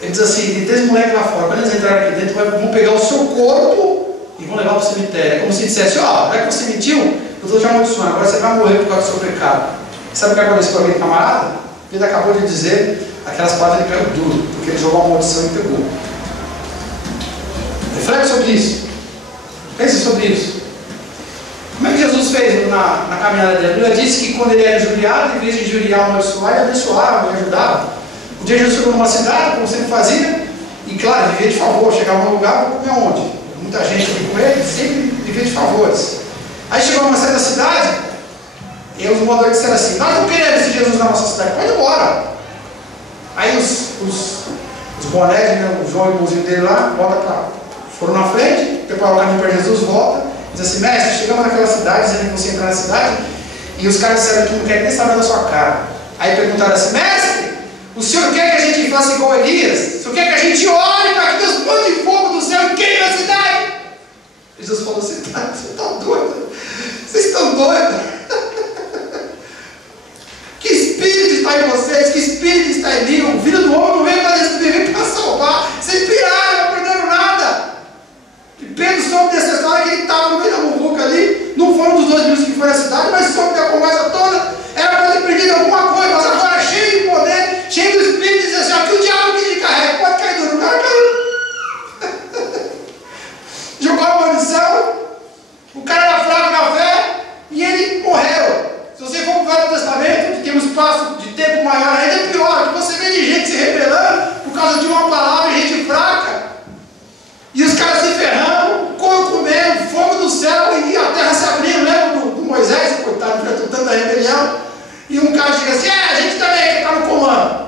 Ele diz assim: tem 3 moleques lá fora, quando eles entrarem aqui dentro, vão pegar o seu corpo e vão levar para o cemitério. É como se dissesse: já que você mentiu, eu estou te amaldiçoando, agora você vai morrer por causa do seu pecado. Sabe o que aconteceu com aquele camarada? Ele acabou de dizer aquelas palavras, ele caiu duro, porque ele jogou uma maldição e pegou. Reflete sobre isso. Pense sobre isso. Como é que Jesus fez na caminhada dele? A Bíblia diz que quando ele era injuriado, em vez de injuriar, amaldiçoar, ele abençoava, ele ajudava. Um dia Jesus chegou numa cidade, como sempre fazia, e claro, vivia de favor, chegava num lugar, comer onde? Muita gente aqui com ele, sempre vivia de favores. Aí chegou numa certa cidade, e os moradores disseram assim: nós não queremos esse Jesus na nossa cidade, pode ir embora. Aí os bonés, né, o João e o irmãozinho dele lá, foram na frente, prepararam o caminho para Jesus, volta, diz assim: mestre, chegamos naquela cidade, dizendo que você entrar na cidade, e os caras disseram que não querem nem saber da sua cara. Aí perguntaram assim: mestre, o senhor quer que a gente faça igual Elias? O senhor quer que a gente ore para que Deus mande fogo do céu e queime a cidade? Jesus falou: você está doido? Vocês estão doidos? Que espírito está em vocês? Que espírito está em mim? O filho do homem não veio para destruir, veio para salvar. Vocês piraram, não aprenderam nada. E Pedro soube dessa história que ele estava no meio da muvuca ali. Não foram dos 2 mil que foram à cidade, mas soube da conversa toda. Era para ter aprendido alguma coisa, mas agora cheio de poder, cheio do espírito, diz assim: ó, que o diabo que te carrega, pode cair duro. O cara caiu. Jogou a munição, o cara era fraco na fé e ele morreu. Se você for para o Velho Testamento, que tem um espaço de tempo maior ainda, é pior, que você vê de gente se rebelando por causa de uma palavra, gente fraca, e os caras se ferrando, comendo, fogo do céu, e a terra se abrindo. Lembra do Moisés, coitado, enfrentou tanta rebelião, e um cara chega assim: a gente também está no comando.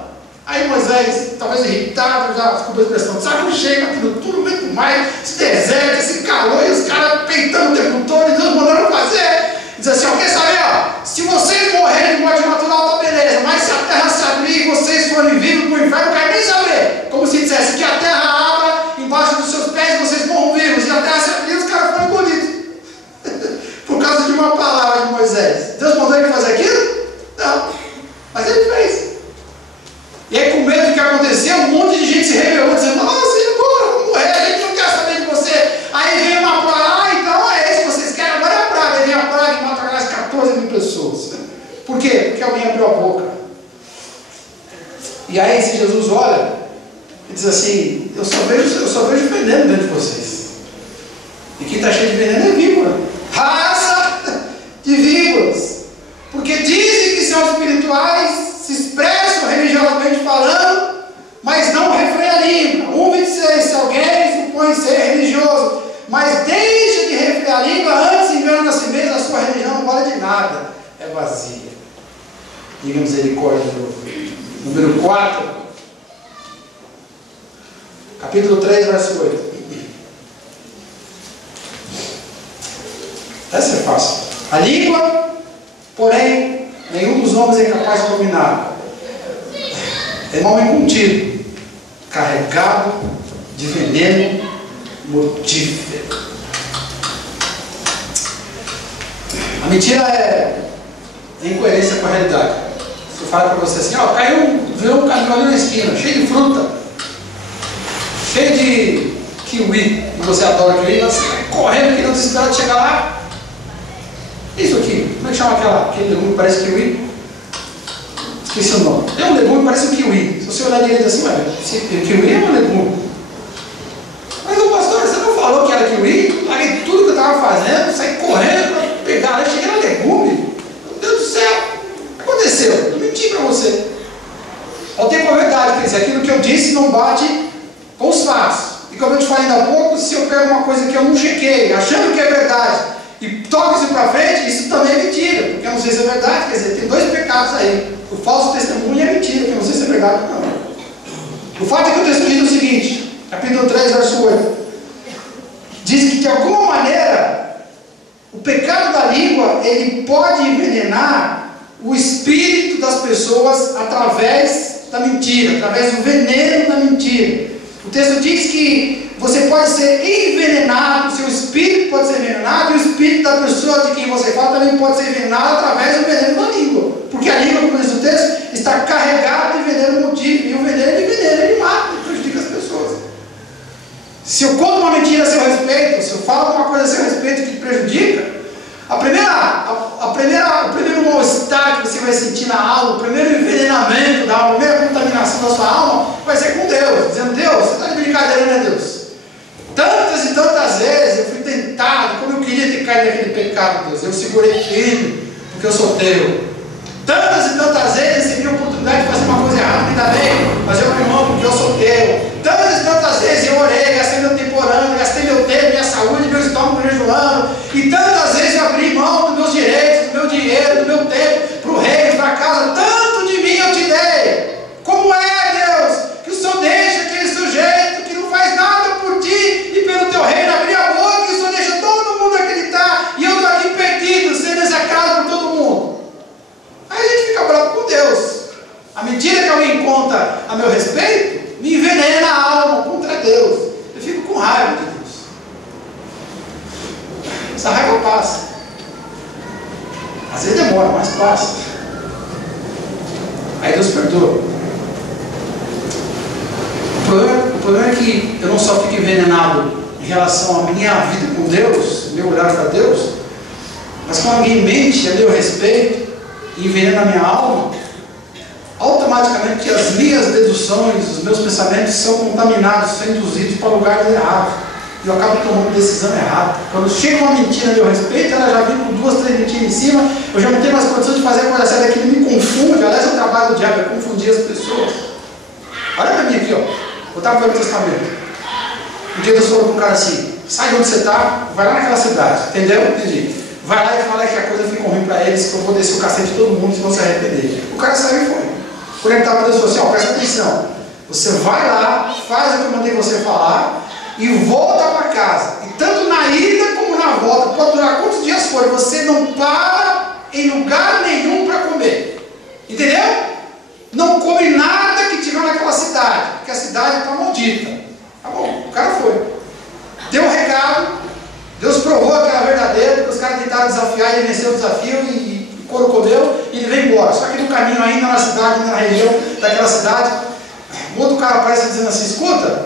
Aí Moisés, talvez irritado, já, desculpa a expressão, saco cheio, aquilo tudo, muito mais, esse deserto, esse calor, e os caras peitando o tempo todo, e Deus mandando fazer. Diz assim: ó, quer saber, ó, se vocês morrerem de morte natural, tá beleza, mas se a terra se abrir e vocês forem vivos para o inferno, não quero nem saber. Como se dissesse que a terra abra embaixo dos seus pés e vocês morram vivos, e a terra se abrir, os caras foram engolidos. Por causa de uma palavra de Moisés. Deus mandou ele fazer aquilo? Não, mas ele fez. E aí, com medo do que aconteceu, um monte de gente se rebelou, dizendo: nossa, e agora? Vamos morrer, a gente não quer saber de você. Aí veio uma praga: então é isso que vocês querem, agora é a praga. Aí vem a praga e mata mais 14 mil pessoas. Por quê? Porque alguém abriu a boca. E aí, se Jesus olha e diz assim: eu só vejo veneno dentro de vocês. E quem está cheio de veneno é víbora. Raça de víboras. Porque dizem que são espirituais, se expressam religiosamente falando, mas não refreia a língua. 1,26: se alguém supõe ser religioso, mas deixa de refrear a língua, antes engana a si mesmo, a sua religião não vale de nada, é vazia. Diga misericórdia de novo. Número 4, capítulo 3, verso 8. Essa é fácil. A língua, porém, nenhum dos homens é capaz de dominar. É mal incontido, carregado de veneno mortífero. A mentira é incoerência com a realidade. Se eu falo para você assim: ó, virou um caminhão ali na esquina, cheio de fruta, cheio de kiwi, e você adora kiwi, você vai correndo aqui, não desespera de chegar lá. Isso aqui, como é que chama aquele legume que parece kiwi? Esqueci o nome. É um legume que parece um kiwi. Se você olhar direito assim, vai ver. Kiwi é um legume. Mas o pastor, você não falou que era kiwi? Larguei tudo que eu estava fazendo, saí correndo para pegar, eu cheguei no legume. Meu Deus do céu, o que aconteceu? Eu menti para você. Eu tenho uma verdade, quer dizer, aquilo que eu disse não bate com os fatos. E como eu te falei ainda há pouco, se eu pego uma coisa que eu não chequei, achando que é verdade, e toco isso para frente, isso também é mentira, porque eu não sei se é verdade. Quer dizer, tem 2 pecados aí: o falso testemunho e a mentira, que eu não sei se é verdade ou não. O fato é que o texto diz o seguinte, capítulo 3, verso 8: diz que de alguma maneira o pecado da língua, ele pode envenenar o espírito das pessoas através da mentira, através do veneno da mentira. O texto diz que você pode ser envenenado, o seu espírito pode ser envenenado, e o espírito da pessoa de quem você fala também pode ser envenenado através do veneno da língua. Porque a língua, como diz o texto, está carregada de veneno mortífero, e o veneno é de veneno, ele mata, ele prejudica as pessoas. Se eu conto uma mentira a seu respeito, se eu falo alguma coisa a seu respeito que te prejudica, o primeiro mal-estar que você vai sentir na alma, o primeiro envenenamento da alma, a primeira contaminação da sua alma, vai ser com Deus, dizendo: Deus, você está de brincadeira, né, Deus? Tantas e tantas vezes eu fui tentado, como eu queria ter caído naquele pecado. pecado, Deus. Eu segurei firme, porque eu sou teu. Tantas e tantas vezes recebi a oportunidade de fazer uma coisa errada, ainda bem, mas eu não mão porque eu sou teu. Tantas e tantas vezes eu orei, gastei meu temporâneo, gastei meu tempo, minha saúde, meu estômago jejuando. E tantas vezes eu abri mão dos meus direitos, do meu dinheiro, do meu tempo, para o reino, para a casa. Tanto de mim eu te dei. Como é, Deus, que o Senhor deixa aquele sujeito que não faz nada por ti e pelo teu reino abrir a boca, e o Senhor deixa todo mundo acreditar, e eu estou aqui perdido, sendo execrado por todo mundo. Aí a gente fica bravo com Deus. A mentira que alguém conta a meu respeito me envenena a alma contra Deus. Eu fico com raiva de Deus. Essa raiva passa. Às vezes demora, mas passa. Aí Deus perdoa. O problema é que eu não só fico envenenado em relação à minha vida com Deus, meu olhar para Deus, mas quando alguém mente a meu respeito e envenena a minha alma, automaticamente as minhas deduções, os meus pensamentos são contaminados, são induzidos para lugares errados. E eu acabo tomando decisão errada. Quando chega uma mentira a meu respeito, ela já vem com 2, 3 mentiras em cima, eu já não tenho mais condições de fazer a coisa certa, aquilo me confunde. Aliás, é o trabalho do diabo, é confundir as pessoas. Olha para mim aqui, ó. Eu estava no Velho Testamento. Um dia Deus falou para um cara assim: sai de onde você está, vai lá naquela cidade. Entendeu? Entendi. Vai lá e fala que a coisa ficou ruim para eles, que eu vou descer o cacete de todo mundo se não se arrepender. O cara saiu e foi. Quando ele estava, Deus falou assim: ó, presta atenção. Você vai lá, faz o que eu mandei você falar e volta para casa. E tanto na ida como na volta, pode durar quantos dias for, você não para em lugar nenhum para comer. Entendeu? Não come nada que tiver naquela cidade, porque a cidade está maldita. Tá bom, o cara foi. Deu um recado, Deus provou que era verdadeiro, porque os caras tentaram desafiar, ele venceu o desafio e o couro comeu e ele veio embora. Só que no caminho ainda na cidade, na região daquela cidade, um outro cara aparece dizendo assim: escuta,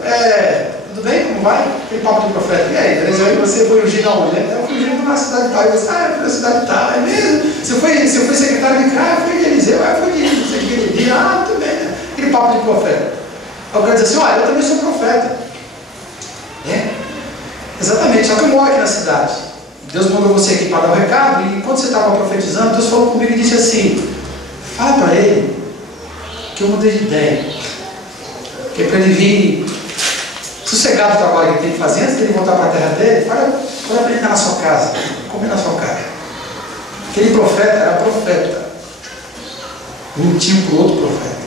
tudo bem? Como vai? Aquele papo do profeta. E aí, beleza? Você foi ungido aonde? Eu fui ungido na cidade tal. E você, eu fui na cidade tal. É mesmo? Você foi secretário de cara? Eu fui de Eliseu. Eu fui de Eliseu. Tudo bem. Né? Aquele papo de profeta. Aí o cara diz assim: olha, eu também sou profeta. Exatamente, só que eu moro aqui na cidade. Deus mandou você aqui para dar o recado. E quando você estava profetizando, Deus falou comigo e disse assim: fala para ele que eu mudei de ideia. Que é para ele vir sossegado o trabalho que ele tem que fazer, antes de ele voltar para a terra dele, fala para ele estar na sua casa, comer na sua casa. Aquele profeta era profeta. Mentiu para o outro profeta.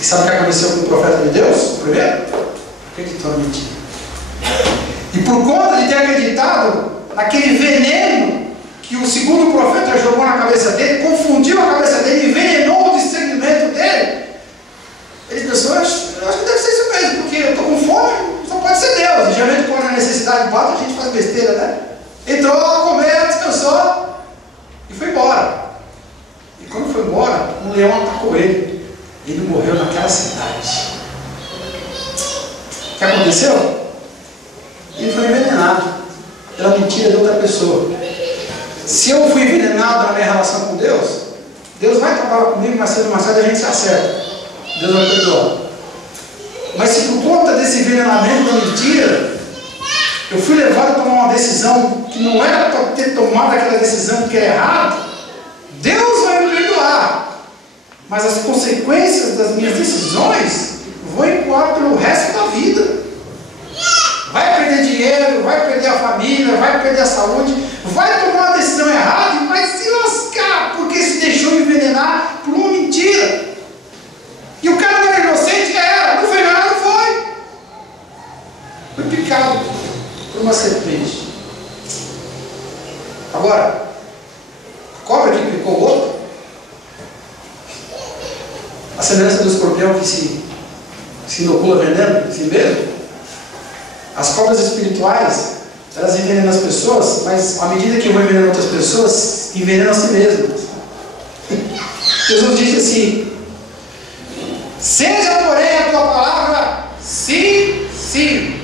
E sabe o que aconteceu com o profeta de Deus? Primeiro, acreditou na mentira. E por conta de ter acreditado naquele veneno que o segundo profeta jogou na cabeça dele, confundiu a cabeça dele, envenenou o discernimento dele, ele pensou: eu acho que deve ser isso mesmo, porque eu estou com fome, só pode ser Deus. E geralmente quando a necessidade bate, a gente faz besteira, né? Entrou, comeu, descansou e foi embora. E quando foi embora, um leão atacou ele. Ele morreu naquela cidade. O que aconteceu? Ele foi envenenado pela mentira de outra pessoa. Se eu fui envenenado na minha relação com Deus, Deus vai trabalhar comigo, mais cedo ou mais tarde a gente se acerta. Deus vai perdoar. Mas se por conta desse envenenamento da mentira, eu fui levado a tomar uma decisão que não era para ter tomado aquela decisão que era errada, Deus vai me perdoar. Mas as consequências das minhas decisões vão ecoar pelo resto da vida. Vai perder dinheiro, vai perder a família, vai perder a saúde, vai tomar uma decisão errada e vai se lascar, porque se deixou envenenar por uma mentira. E o cara não era inocente, não fez nada, não foi. Foi picado por uma serpente. Agora, a cobra que picou o outro, a semelhança do escorpião que se inocula veneno em si mesmo, as cobras espirituais, elas envenenam as pessoas, mas à medida que vão envenenando outras pessoas, envenenam a si mesmas. Jesus disse assim: seja, porém, a tua palavra sim, sim,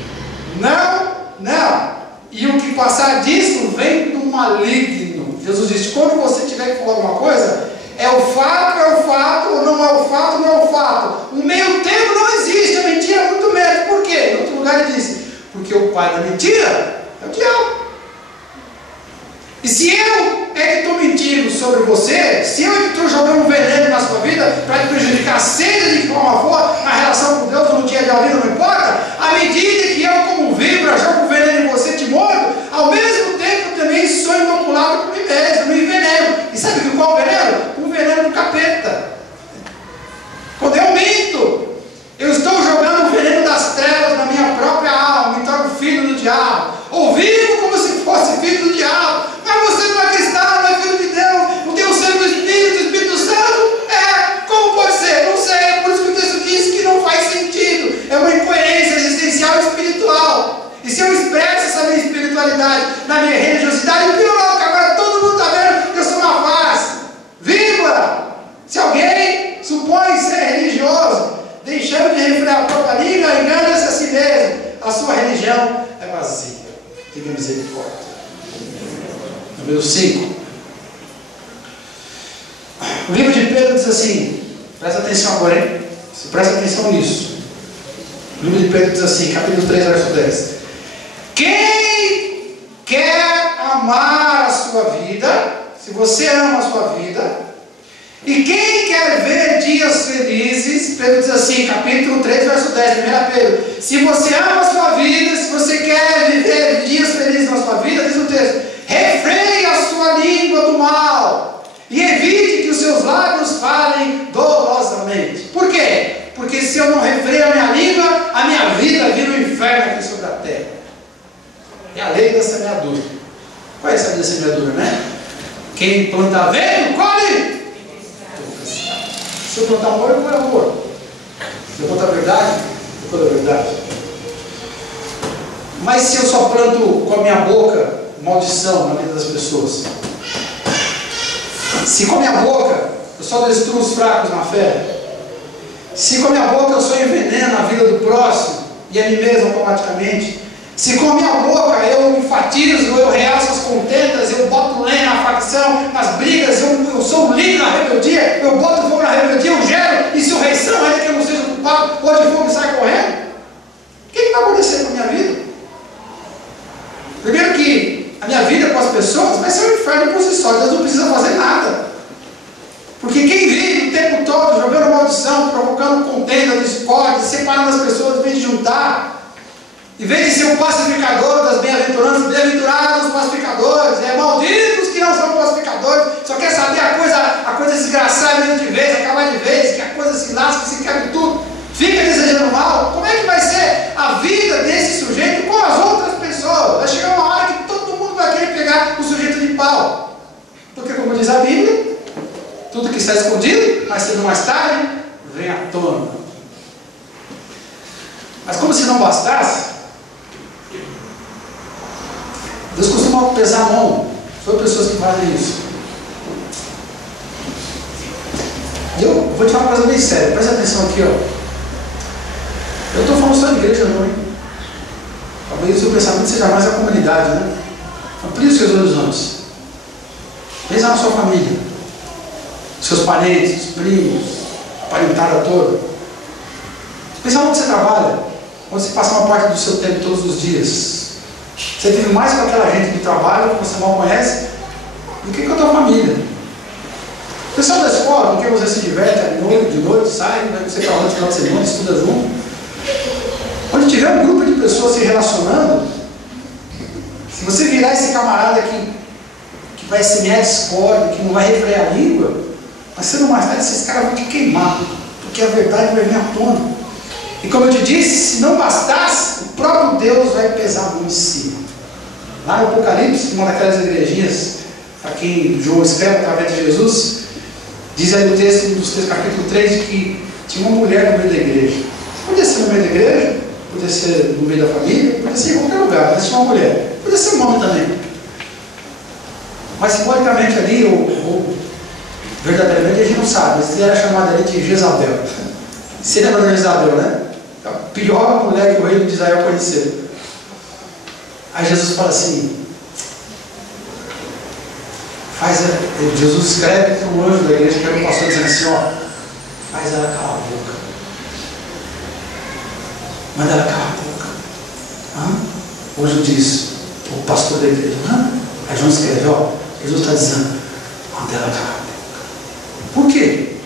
não, não. E o que passar disso vem do maligno. Jesus disse: quando você tiver que falar alguma coisa, é o fato, ou não é o fato, não é o fato. O meio termo não existe, a mentira é muito menos. Por quê? Em outro lugar ele disse: porque o pai da mentira é o diabo. E se eu é que estou mentindo sobre você, se eu é que estou jogando um veneno na sua vida para te prejudicar, seja de que forma for, na relação com Deus, no dia da vida, não importa, à medida que eu, como vibra, jogo um veneno em você, te mordo, ao mesmo tempo eu também sou inoculado por mim mesmo, me enveneno. E sabe qual é o veneno? O veneno do capeta. Quando eu minto, eu estou jogando o veneno das trevas na minha própria alma, me torno filho do diabo, ou vivo como se fosse filho do diabo. Mas você não é cristão, não é filho de Deus, não tem o sangue do Espírito Santo. Como pode ser? Não sei, é por isso que o texto diz que não faz sentido. É uma incoerência existencial e espiritual. E se eu expresso essa minha espiritualidade na minha religiosidade, piorou, que agora todo mundo está vendo que eu sou uma farsa. Vírgula! Se alguém supõe ser religioso, deixando de refrear a própria língua, engana-se a si mesmo. A sua religião é vazia. Tenha misericórdia. Número 5. O livro de Pedro diz assim, presta atenção agora, hein? Presta atenção nisso. O livro de Pedro diz assim, capítulo 3, verso 10. Quem quer amar a sua vida, se você ama a sua vida, e quem quer ver dias felizes, Pedro diz assim, capítulo 3, verso 10, 1 Pedro, se você ama a sua vida, se você quer viver dias felizes na sua vida, diz o texto, refreie a sua língua do mal, e evite que os seus lábios falem dolorosamente. Por quê? Porque se eu não refreio a minha língua, a minha vida vira um inferno aqui sobre a terra. É a lei da semeadura. Qual é essa lei da semeadura, né? Quem planta vento, colhe. Se eu plantar amor, eu colho amor. Se eu plantar verdade, eu colho a verdade. Mas se eu só planto com a minha boca maldição na vida das pessoas, se com a minha boca eu só destruo os fracos na fé, se com a minha boca eu só enveneno a vida do próximo e a mim mesmo automaticamente, se com a minha boca eu enfatizo, eu realço as contendas, eu boto lenha na facção, nas brigas, eu sou um líder na rebeldia, eu boto fogo na rebeldia, eu gero insurreição, ainda que eu não seja culpado, pode fogo e sai correndo. O que vai acontecer com a minha vida? Primeiro que a minha vida com as pessoas vai ser um inferno por si só, Deus não precisa fazer nada. Porque quem vive o tempo todo jogando maldição, provocando contenda, discórdia, separando as pessoas, em vez de juntar, em vez de ser um pacificador das bem-aventuranças, bem-aventurados os pacificadores, malditos que não são pacificadores, só quer saber a coisa desgraçada mesmo de vez, acabar de vez, que a coisa se lasca, se quebra tudo, fica desejando mal. Como é que vai ser a vida desse sujeito com as outras pessoas? Vai chegar uma hora que todo mundo vai querer pegar o sujeito de pau. Porque, como diz a Bíblia, tudo que está escondido, mais cedo ou mais tarde, vem à tona. Mas como se não bastasse, Deus costuma pesar a mão sobre pessoas que fazem isso. E eu vou te falar uma coisa bem séria, presta atenção aqui, ó. Eu estou falando só de igreja não, hein? Talvez o seu pensamento seja mais a comunidade, né? Amplie os seus horizontes. Pensa na sua família, seus parentes, primos, a parentada toda. Pensa onde você trabalha, onde você passa uma parte do seu tempo todos os dias. Você vive mais com aquela gente de trabalho que você mal conhece do que com a tua família. O pessoal da escola, com quem você se diverte de noite, sai, vai você para onde no final de semana, estuda junto. Onde tiver um grupo de pessoas se relacionando, se você virar esse camarada que vai semear discórdia, que não vai refrear a língua, mas cedo ou mais tarde esses caras vão te queimar, porque a verdade vai vir à tona. E como eu te disse, se não bastasse, o próprio Deus vai pesar a mão em cima. Lá no Apocalipse, uma daquelas igrejinhas, para quem João escreve através de Jesus, diz aí no texto, dos textos, capítulo 3, que tinha uma mulher no meio da igreja. Podia ser no meio da igreja, podia ser no meio da família, podia ser em qualquer lugar, mas tinha uma mulher. Podia ser um homem também. Mas simbolicamente ali, ou verdadeiramente, a gente não sabe, mas ele era chamado ali de Jezabel. Você lembra da Jezabel, né? A pior mulher que o reino de Israel conheceu. Aí Jesus fala assim, Jesus escreve para o anjo da igreja, que era o pastor, dizendo assim, ó, faz ela calar a boca. Manda ela calar a boca. O anjo diz, o pastor da igreja, Aí João escreve, ó, Jesus está dizendo, quando ela cala a boca. Por quê?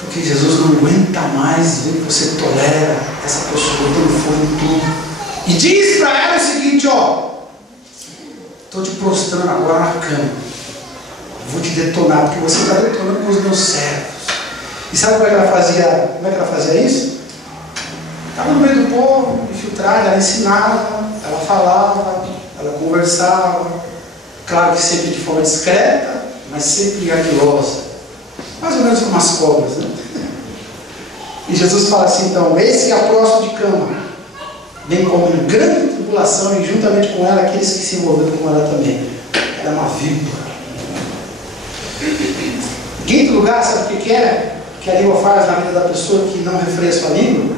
Porque Jesus não aguenta mais ver que você tolera essa pessoa dando fogo em tudo. E diz para ela o seguinte, ó, estou te prostrando agora na cama. Vou te detonar, porque você está detonando com os meus servos. E sabe como é que ela fazia isso? Estava no meio do povo, infiltrada, ela ensinava, ela falava, ela conversava. Claro que sempre de forma discreta, mas sempre ardilosa. Mais ou menos como as cobras, né? E Jesus fala assim, então, esse é a próxima de cama, bem como em grande tribulação, e juntamente com ela, aqueles que se envolveram com ela também. Ela é uma víbora. Em quinto lugar, sabe o que é? Que a língua faz na vida da pessoa que não refreia a sua língua?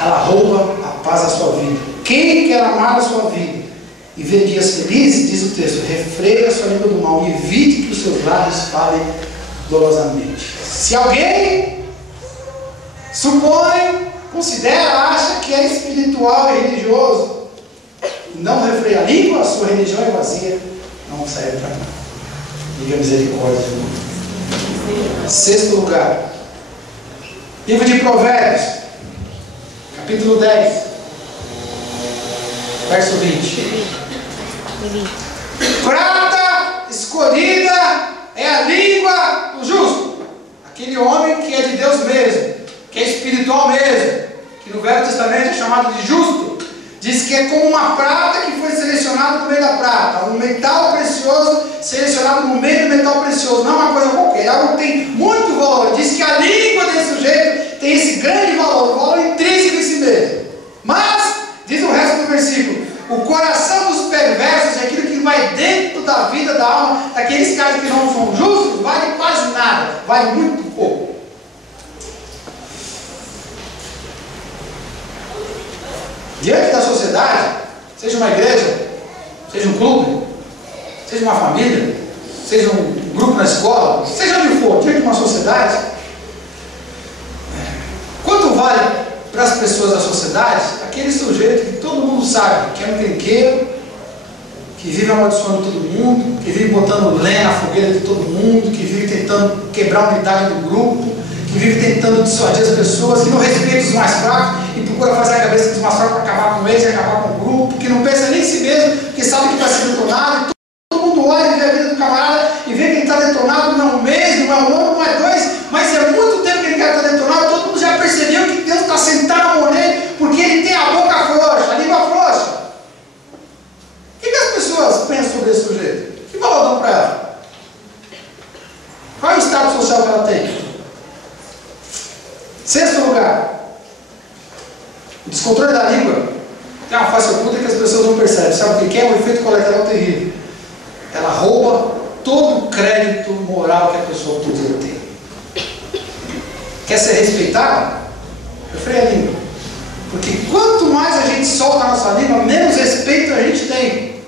Ela rouba a paz da sua vida. Quem quer amar a sua vida e ver dias felizes, diz o texto, refreia a sua língua do mal e evite que os seus lábios falem dolosamente. Se alguém supõe, considera, acha que é espiritual e religioso, não refreia a língua, a sua religião é vazia, não serve para nada. Diga misericórdia. Sexto lugar, livro de Provérbios, capítulo 10, verso 20. Prata escolhida é a língua do justo, aquele homem que é de Deus mesmo, que é espiritual mesmo, que no Velho Testamento é chamado de justo. Diz que é como uma prata que foi selecionada no meio da prata, um metal precioso selecionado no meio do metal precioso, não é uma coisa qualquer, é algo que tem muito valor. Diz que a língua desse sujeito tem esse grande valor, um valor intrínseco em si mesmo. Mas, diz o resto do versículo, o coração dos perversos, aquilo que vai dentro da vida, da alma, daqueles caras que não são justos, vale quase nada, vale muito pouco. Diante da sociedade, seja uma igreja, seja um clube, seja uma família, seja um grupo na escola, seja onde for, diante de uma sociedade, quanto vale para as pessoas da sociedade aquele sujeito que todo mundo sabe que é um trinqueiro, que vive amaldiçoando todo mundo, que vive botando lenha na fogueira de todo mundo, que vive tentando quebrar a unidade do grupo, que vive tentando dissuadir as pessoas, que não respeita os mais fracos e procura fazer a cabeça dos mais fracos para acabar com eles e acabar com o grupo, que não pensa nem em si mesmo, que sabe que vai ser detonado, e todo mundo olha e vê a vida do camarada e vê que ele está detonado, não é um mês, não é um ano, não é dois, mas é muito tempo que ele quer estar detonado. Todo mundo já percebeu que Deus está sentado a morrer porque ele tem a boca frouxa, a língua frouxa. O que as pessoas pensam sobre esse sujeito? Que valor dão para ela? Qual é o estado social que ela tem? Sexto lugar, o descontrole da língua tem uma face oculta que as pessoas não percebem. Sabe o que é? Um efeito colateral terrível. Ela rouba todo o crédito moral que a pessoa podia ter. Quer ser respeitado? Refreia a língua. Porque quanto mais a gente solta a nossa língua, menos respeito a gente tem.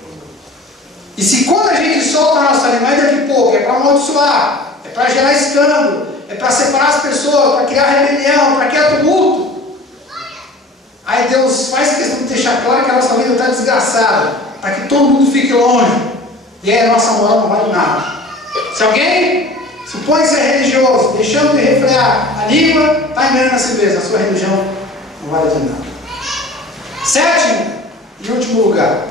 E se quando a gente solta a nossa língua, ainda que pouco, é para amaldiçoar, é para gerar escândalo, é para separar as pessoas, para criar rebelião, para criar tumulto. Aí Deus faz questão de deixar claro que a nossa vida está desgraçada, para que todo mundo fique longe. E aí a nossa moral não vale nada. Se alguém supõe ser religioso, deixando de refrear a língua, está enganando a si mesmo. A sua religião não vale de nada. Sétimo e último lugar.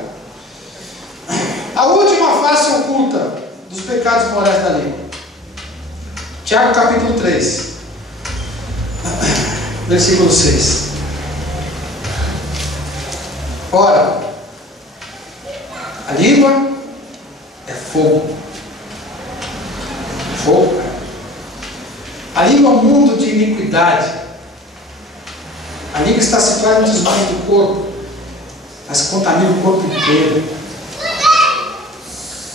A última face oculta dos pecados morais da língua. Tiago capítulo 3, versículo 6. Ora, a língua é fogo. Fogo. A língua é um mundo de iniquidade. A língua está situada nos mãos do corpo, mas contamina o corpo inteiro.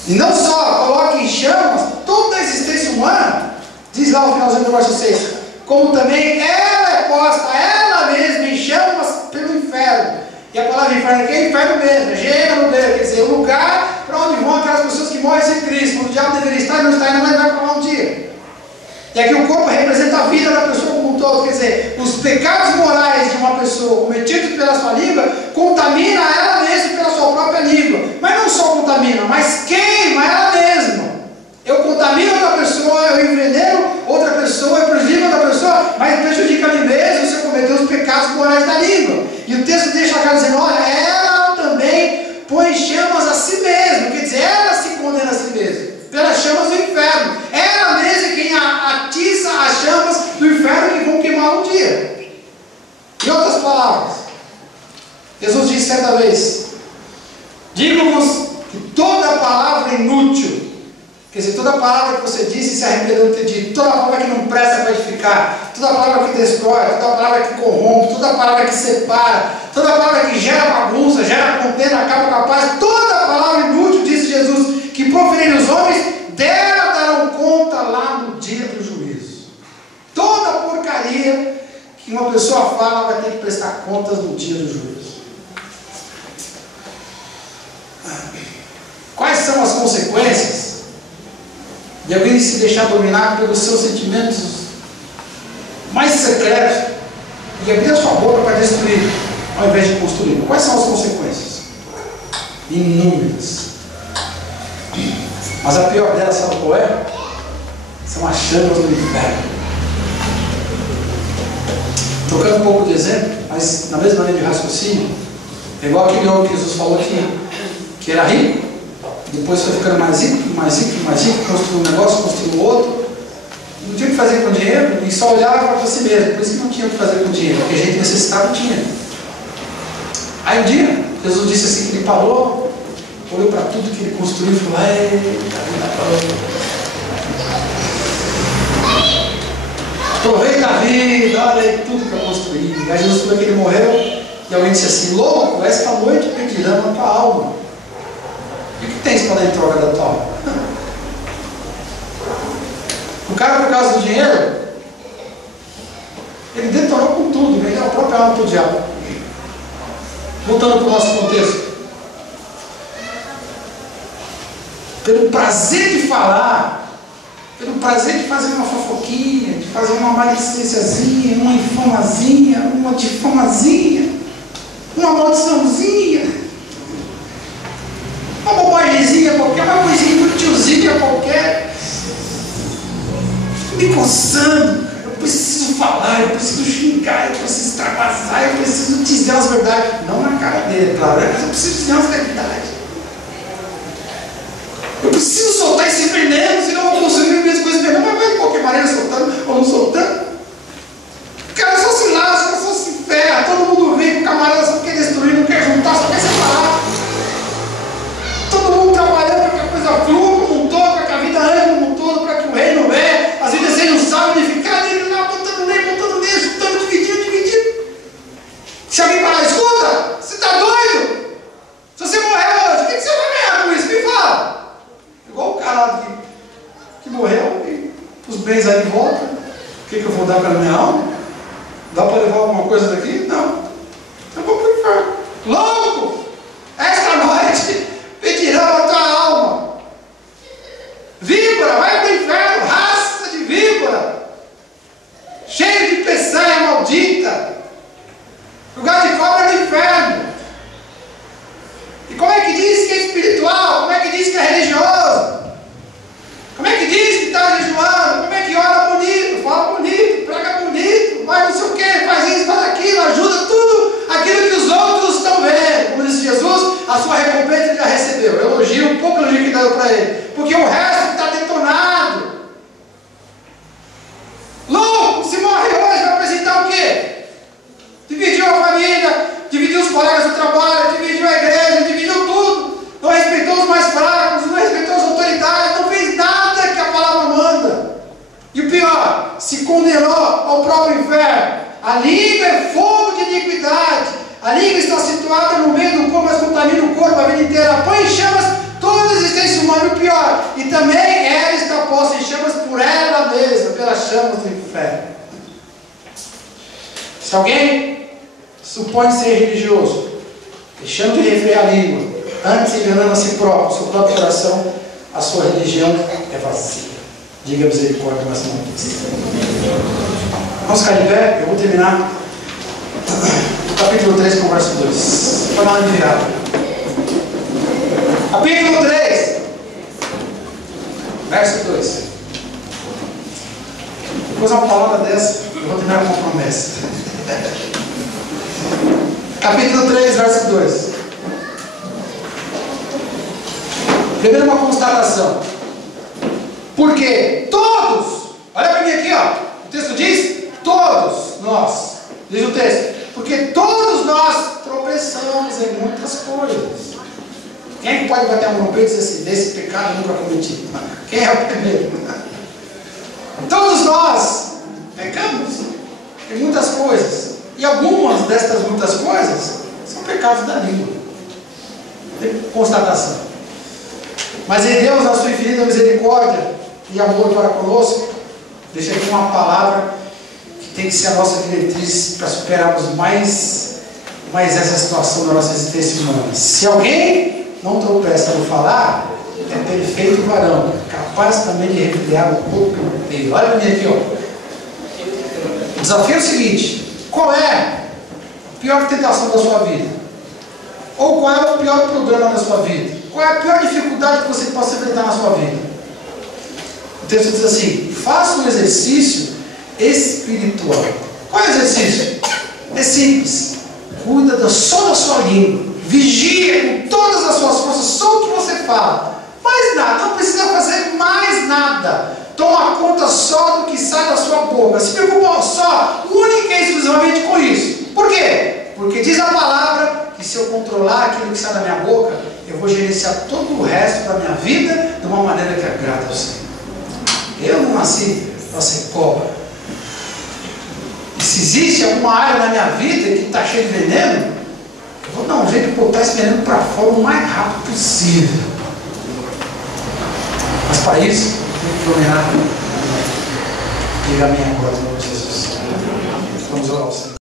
E não só coloca em chamas toda a existência humana, diz lá no finalzinho do verso 6, como também ela é posta, ela mesma, em chamas pelo inferno. E a palavra inferno aqui é inferno mesmo, é gênero dele, quer dizer, o lugar para onde vão aquelas pessoas que morrem sem Cristo, onde o diabo deveria estar e não está, ainda mais vai para lá um dia. E aqui o corpo representa a vida da pessoa como um todo, quer dizer, os pecados morais de uma pessoa cometidos pela sua língua, contamina ela mesma pela sua própria língua. Mas não só contamina, mas si mesmo, quer dizer, ela se condena a si mesma, pelas chamas do inferno. Ela mesma é quem atiça as chamas do inferno que vão queimar um dia. Em outras palavras, Jesus disse certa vez: digo-vos que toda palavra inútil, quer dizer, toda palavra que você disse e se arrependeu de ter dito, toda palavra que não presta para edificar, toda palavra que destrói, toda palavra que corrompe, toda palavra que separa, toda palavra que gera bagunça, gera contenda, acaba com a paz, toda palavra inútil, disse Jesus, que proferirem os homens, dela darão conta lá no dia do juízo. Toda porcaria que uma pessoa fala vai ter que prestar contas no dia do juízo. Quais são as consequências de alguém se deixar dominar pelos seus sentimentos mais secretos e abrir a sua boca para destruir, ao invés de construir? Quais são as consequências? Inúmeras. Mas a pior delas, sabe qual é? São as chamas do inferno. Trocando um pouco de exemplo, mas na mesma linha de raciocínio, é igual aquele homem que Jesus falou que era rico, depois foi ficando mais rico, mais rico, mais rico, construiu um negócio, construiu outro, não tinha o que fazer com o dinheiro e só olhava para si mesmo. Por isso que não tinha o que fazer com o dinheiro, porque a gente necessitava de dinheiro. Aí um dia, Jesus disse assim, que ele parou, olhou para tudo que ele construiu e falou: aproveita a vida, olha aí tudo que eu construí. Aí Jesus falou que ele morreu, e alguém disse assim: louco, esta noite pedirão a tua alma. E o que tens para dar em troca da tua alma? O cara, por causa do dinheiro, ele detonou com tudo, vendeu a própria alma para o diabo. Voltando para o nosso contexto, pelo prazer de falar, pelo prazer de fazer uma fofoquinha, de fazer uma maledicênciazinha, uma infamazinha, uma difamazinha, uma maldiçãozinha, uma bobagemzinha qualquer, uma coisinha inútilzinha qualquer, me coçando, eu preciso falar, eu preciso xingar, eu preciso extravasar, eu preciso dizer as verdades, não na cara dele, claro, mas eu preciso dizer as verdades. Eu preciso soltar esse veneno, senão eu vou consumir mesmo com esse veneno, mas vai de qualquer maneira soltando ou não soltando. O cara só se lasca, só se ferra, todo mundo vem, o camarada só quer destruir, não quer juntar, só quer separar. Todo mundo trabalhando para que a coisa flua como um todo, para que a vida ande como um todo, para que o reino venha. Às vezes você não sabe de ficar dele lá, botando nele, juntando, dividindo. Se alguém falar: escuta, você está doido? Se você morrer hoje, o que você vai ganhar com isso? Me fala. Igual o cara que morreu e os bens aí de volta. O que eu vou dar para a minha alma? Dá para levar alguma coisa daqui? Não. Eu vou para o inferno. Louco! Esta noite pedirão a tua alma. Víbora, vai para o inferno, raça de víbora, cheio de peçanha maldita. Lugar de cobra no inferno. E como é que diz que é espiritual? Como é que diz que é religioso? Como é que diz que está jejuando? Como é que ora bonito, fala bonito, prega bonito, vai não sei o que, faz isso, faz aquilo, ajuda tudo aquilo que os outros estão vendo? Como disse Jesus, a sua recompensa ele já recebeu. Elogio, um pouco elogio que deu para ele, porque o resto está detonado. Louco, se morre hoje, vai apresentar o quê? Dividiu a família, dividiu os colegas do trabalho, dividiu a igreja, dividiu tudo. Não respeitou os mais fracos, não respeitou as autoridades, não fez nada que a palavra manda. E o pior, se condenou ao próprio inferno. A língua é fogo de iniquidade. A língua está situada no meio do corpo, mas contamina o corpo a vida inteira. Põe em chamas toda a existência humana. E o pior, e também ela está posta em chamas por ela mesma, pelas chamas do inferno. Se alguém supõe ser religioso, deixando de refrear a língua, antes enganando a si próprio, seu próprio coração, a sua religião é vazia. Diga misericórdia mais uma vez. Vamos ficar de pé, eu vou terminar o capítulo 3 com o verso 2. Foi mal enviado. Capítulo 3, verso 2. Depois de uma palavra dessa, eu vou terminar com uma promessa. Capítulo 3, verso 2. Primeiro, uma constatação. Porque todos, olha para mim aqui, ó, o texto diz, todos nós, diz o texto, porque todos nós tropeçamos em muitas coisas. Quem é que pode bater a mão no peito e dizer assim, desse pecado eu nunca cometi? Quem é o primeiro? Todos nós pecamos em muitas coisas. E algumas destas muitas coisas são pecados da língua. Constatação. Mas em Deus, na sua infinita misericórdia e amor para conosco, deixa aqui uma palavra que tem que ser a nossa diretriz para superarmos mais essa situação da nossa existência humana. Se alguém não tropeça no falar, é perfeito varão, capaz também de revidar o corpo inteiro. Olha para mim aqui, ó. O desafio é o seguinte: qual é a pior tentação da sua vida? Ou qual é o pior problema da sua vida? Qual é a pior dificuldade que você possa enfrentar na sua vida? O texto diz assim: faça um exercício espiritual. Qual é o exercício? É simples. Cuida só da sua língua. Vigia com todas as suas forças só o que você fala. Mais nada, não precisa fazer mais nada. Toma conta só do que sai da sua boca. Se preocupa só, única e exclusivamente com isso. Por quê? Porque diz a palavra que se eu controlar aquilo que sai da minha boca, eu vou gerenciar todo o resto da minha vida de uma maneira que agrada ao Senhor. Eu não nasci para ser cobra. E se existe alguma área na minha vida que está cheia de veneno, eu vou dar um jeito de botar esse veneno para fora o mais rápido possível. Mas para isso, eu tenho que dominar. Diga amém agora, em nome de Jesus. Vamos orar ao Senhor.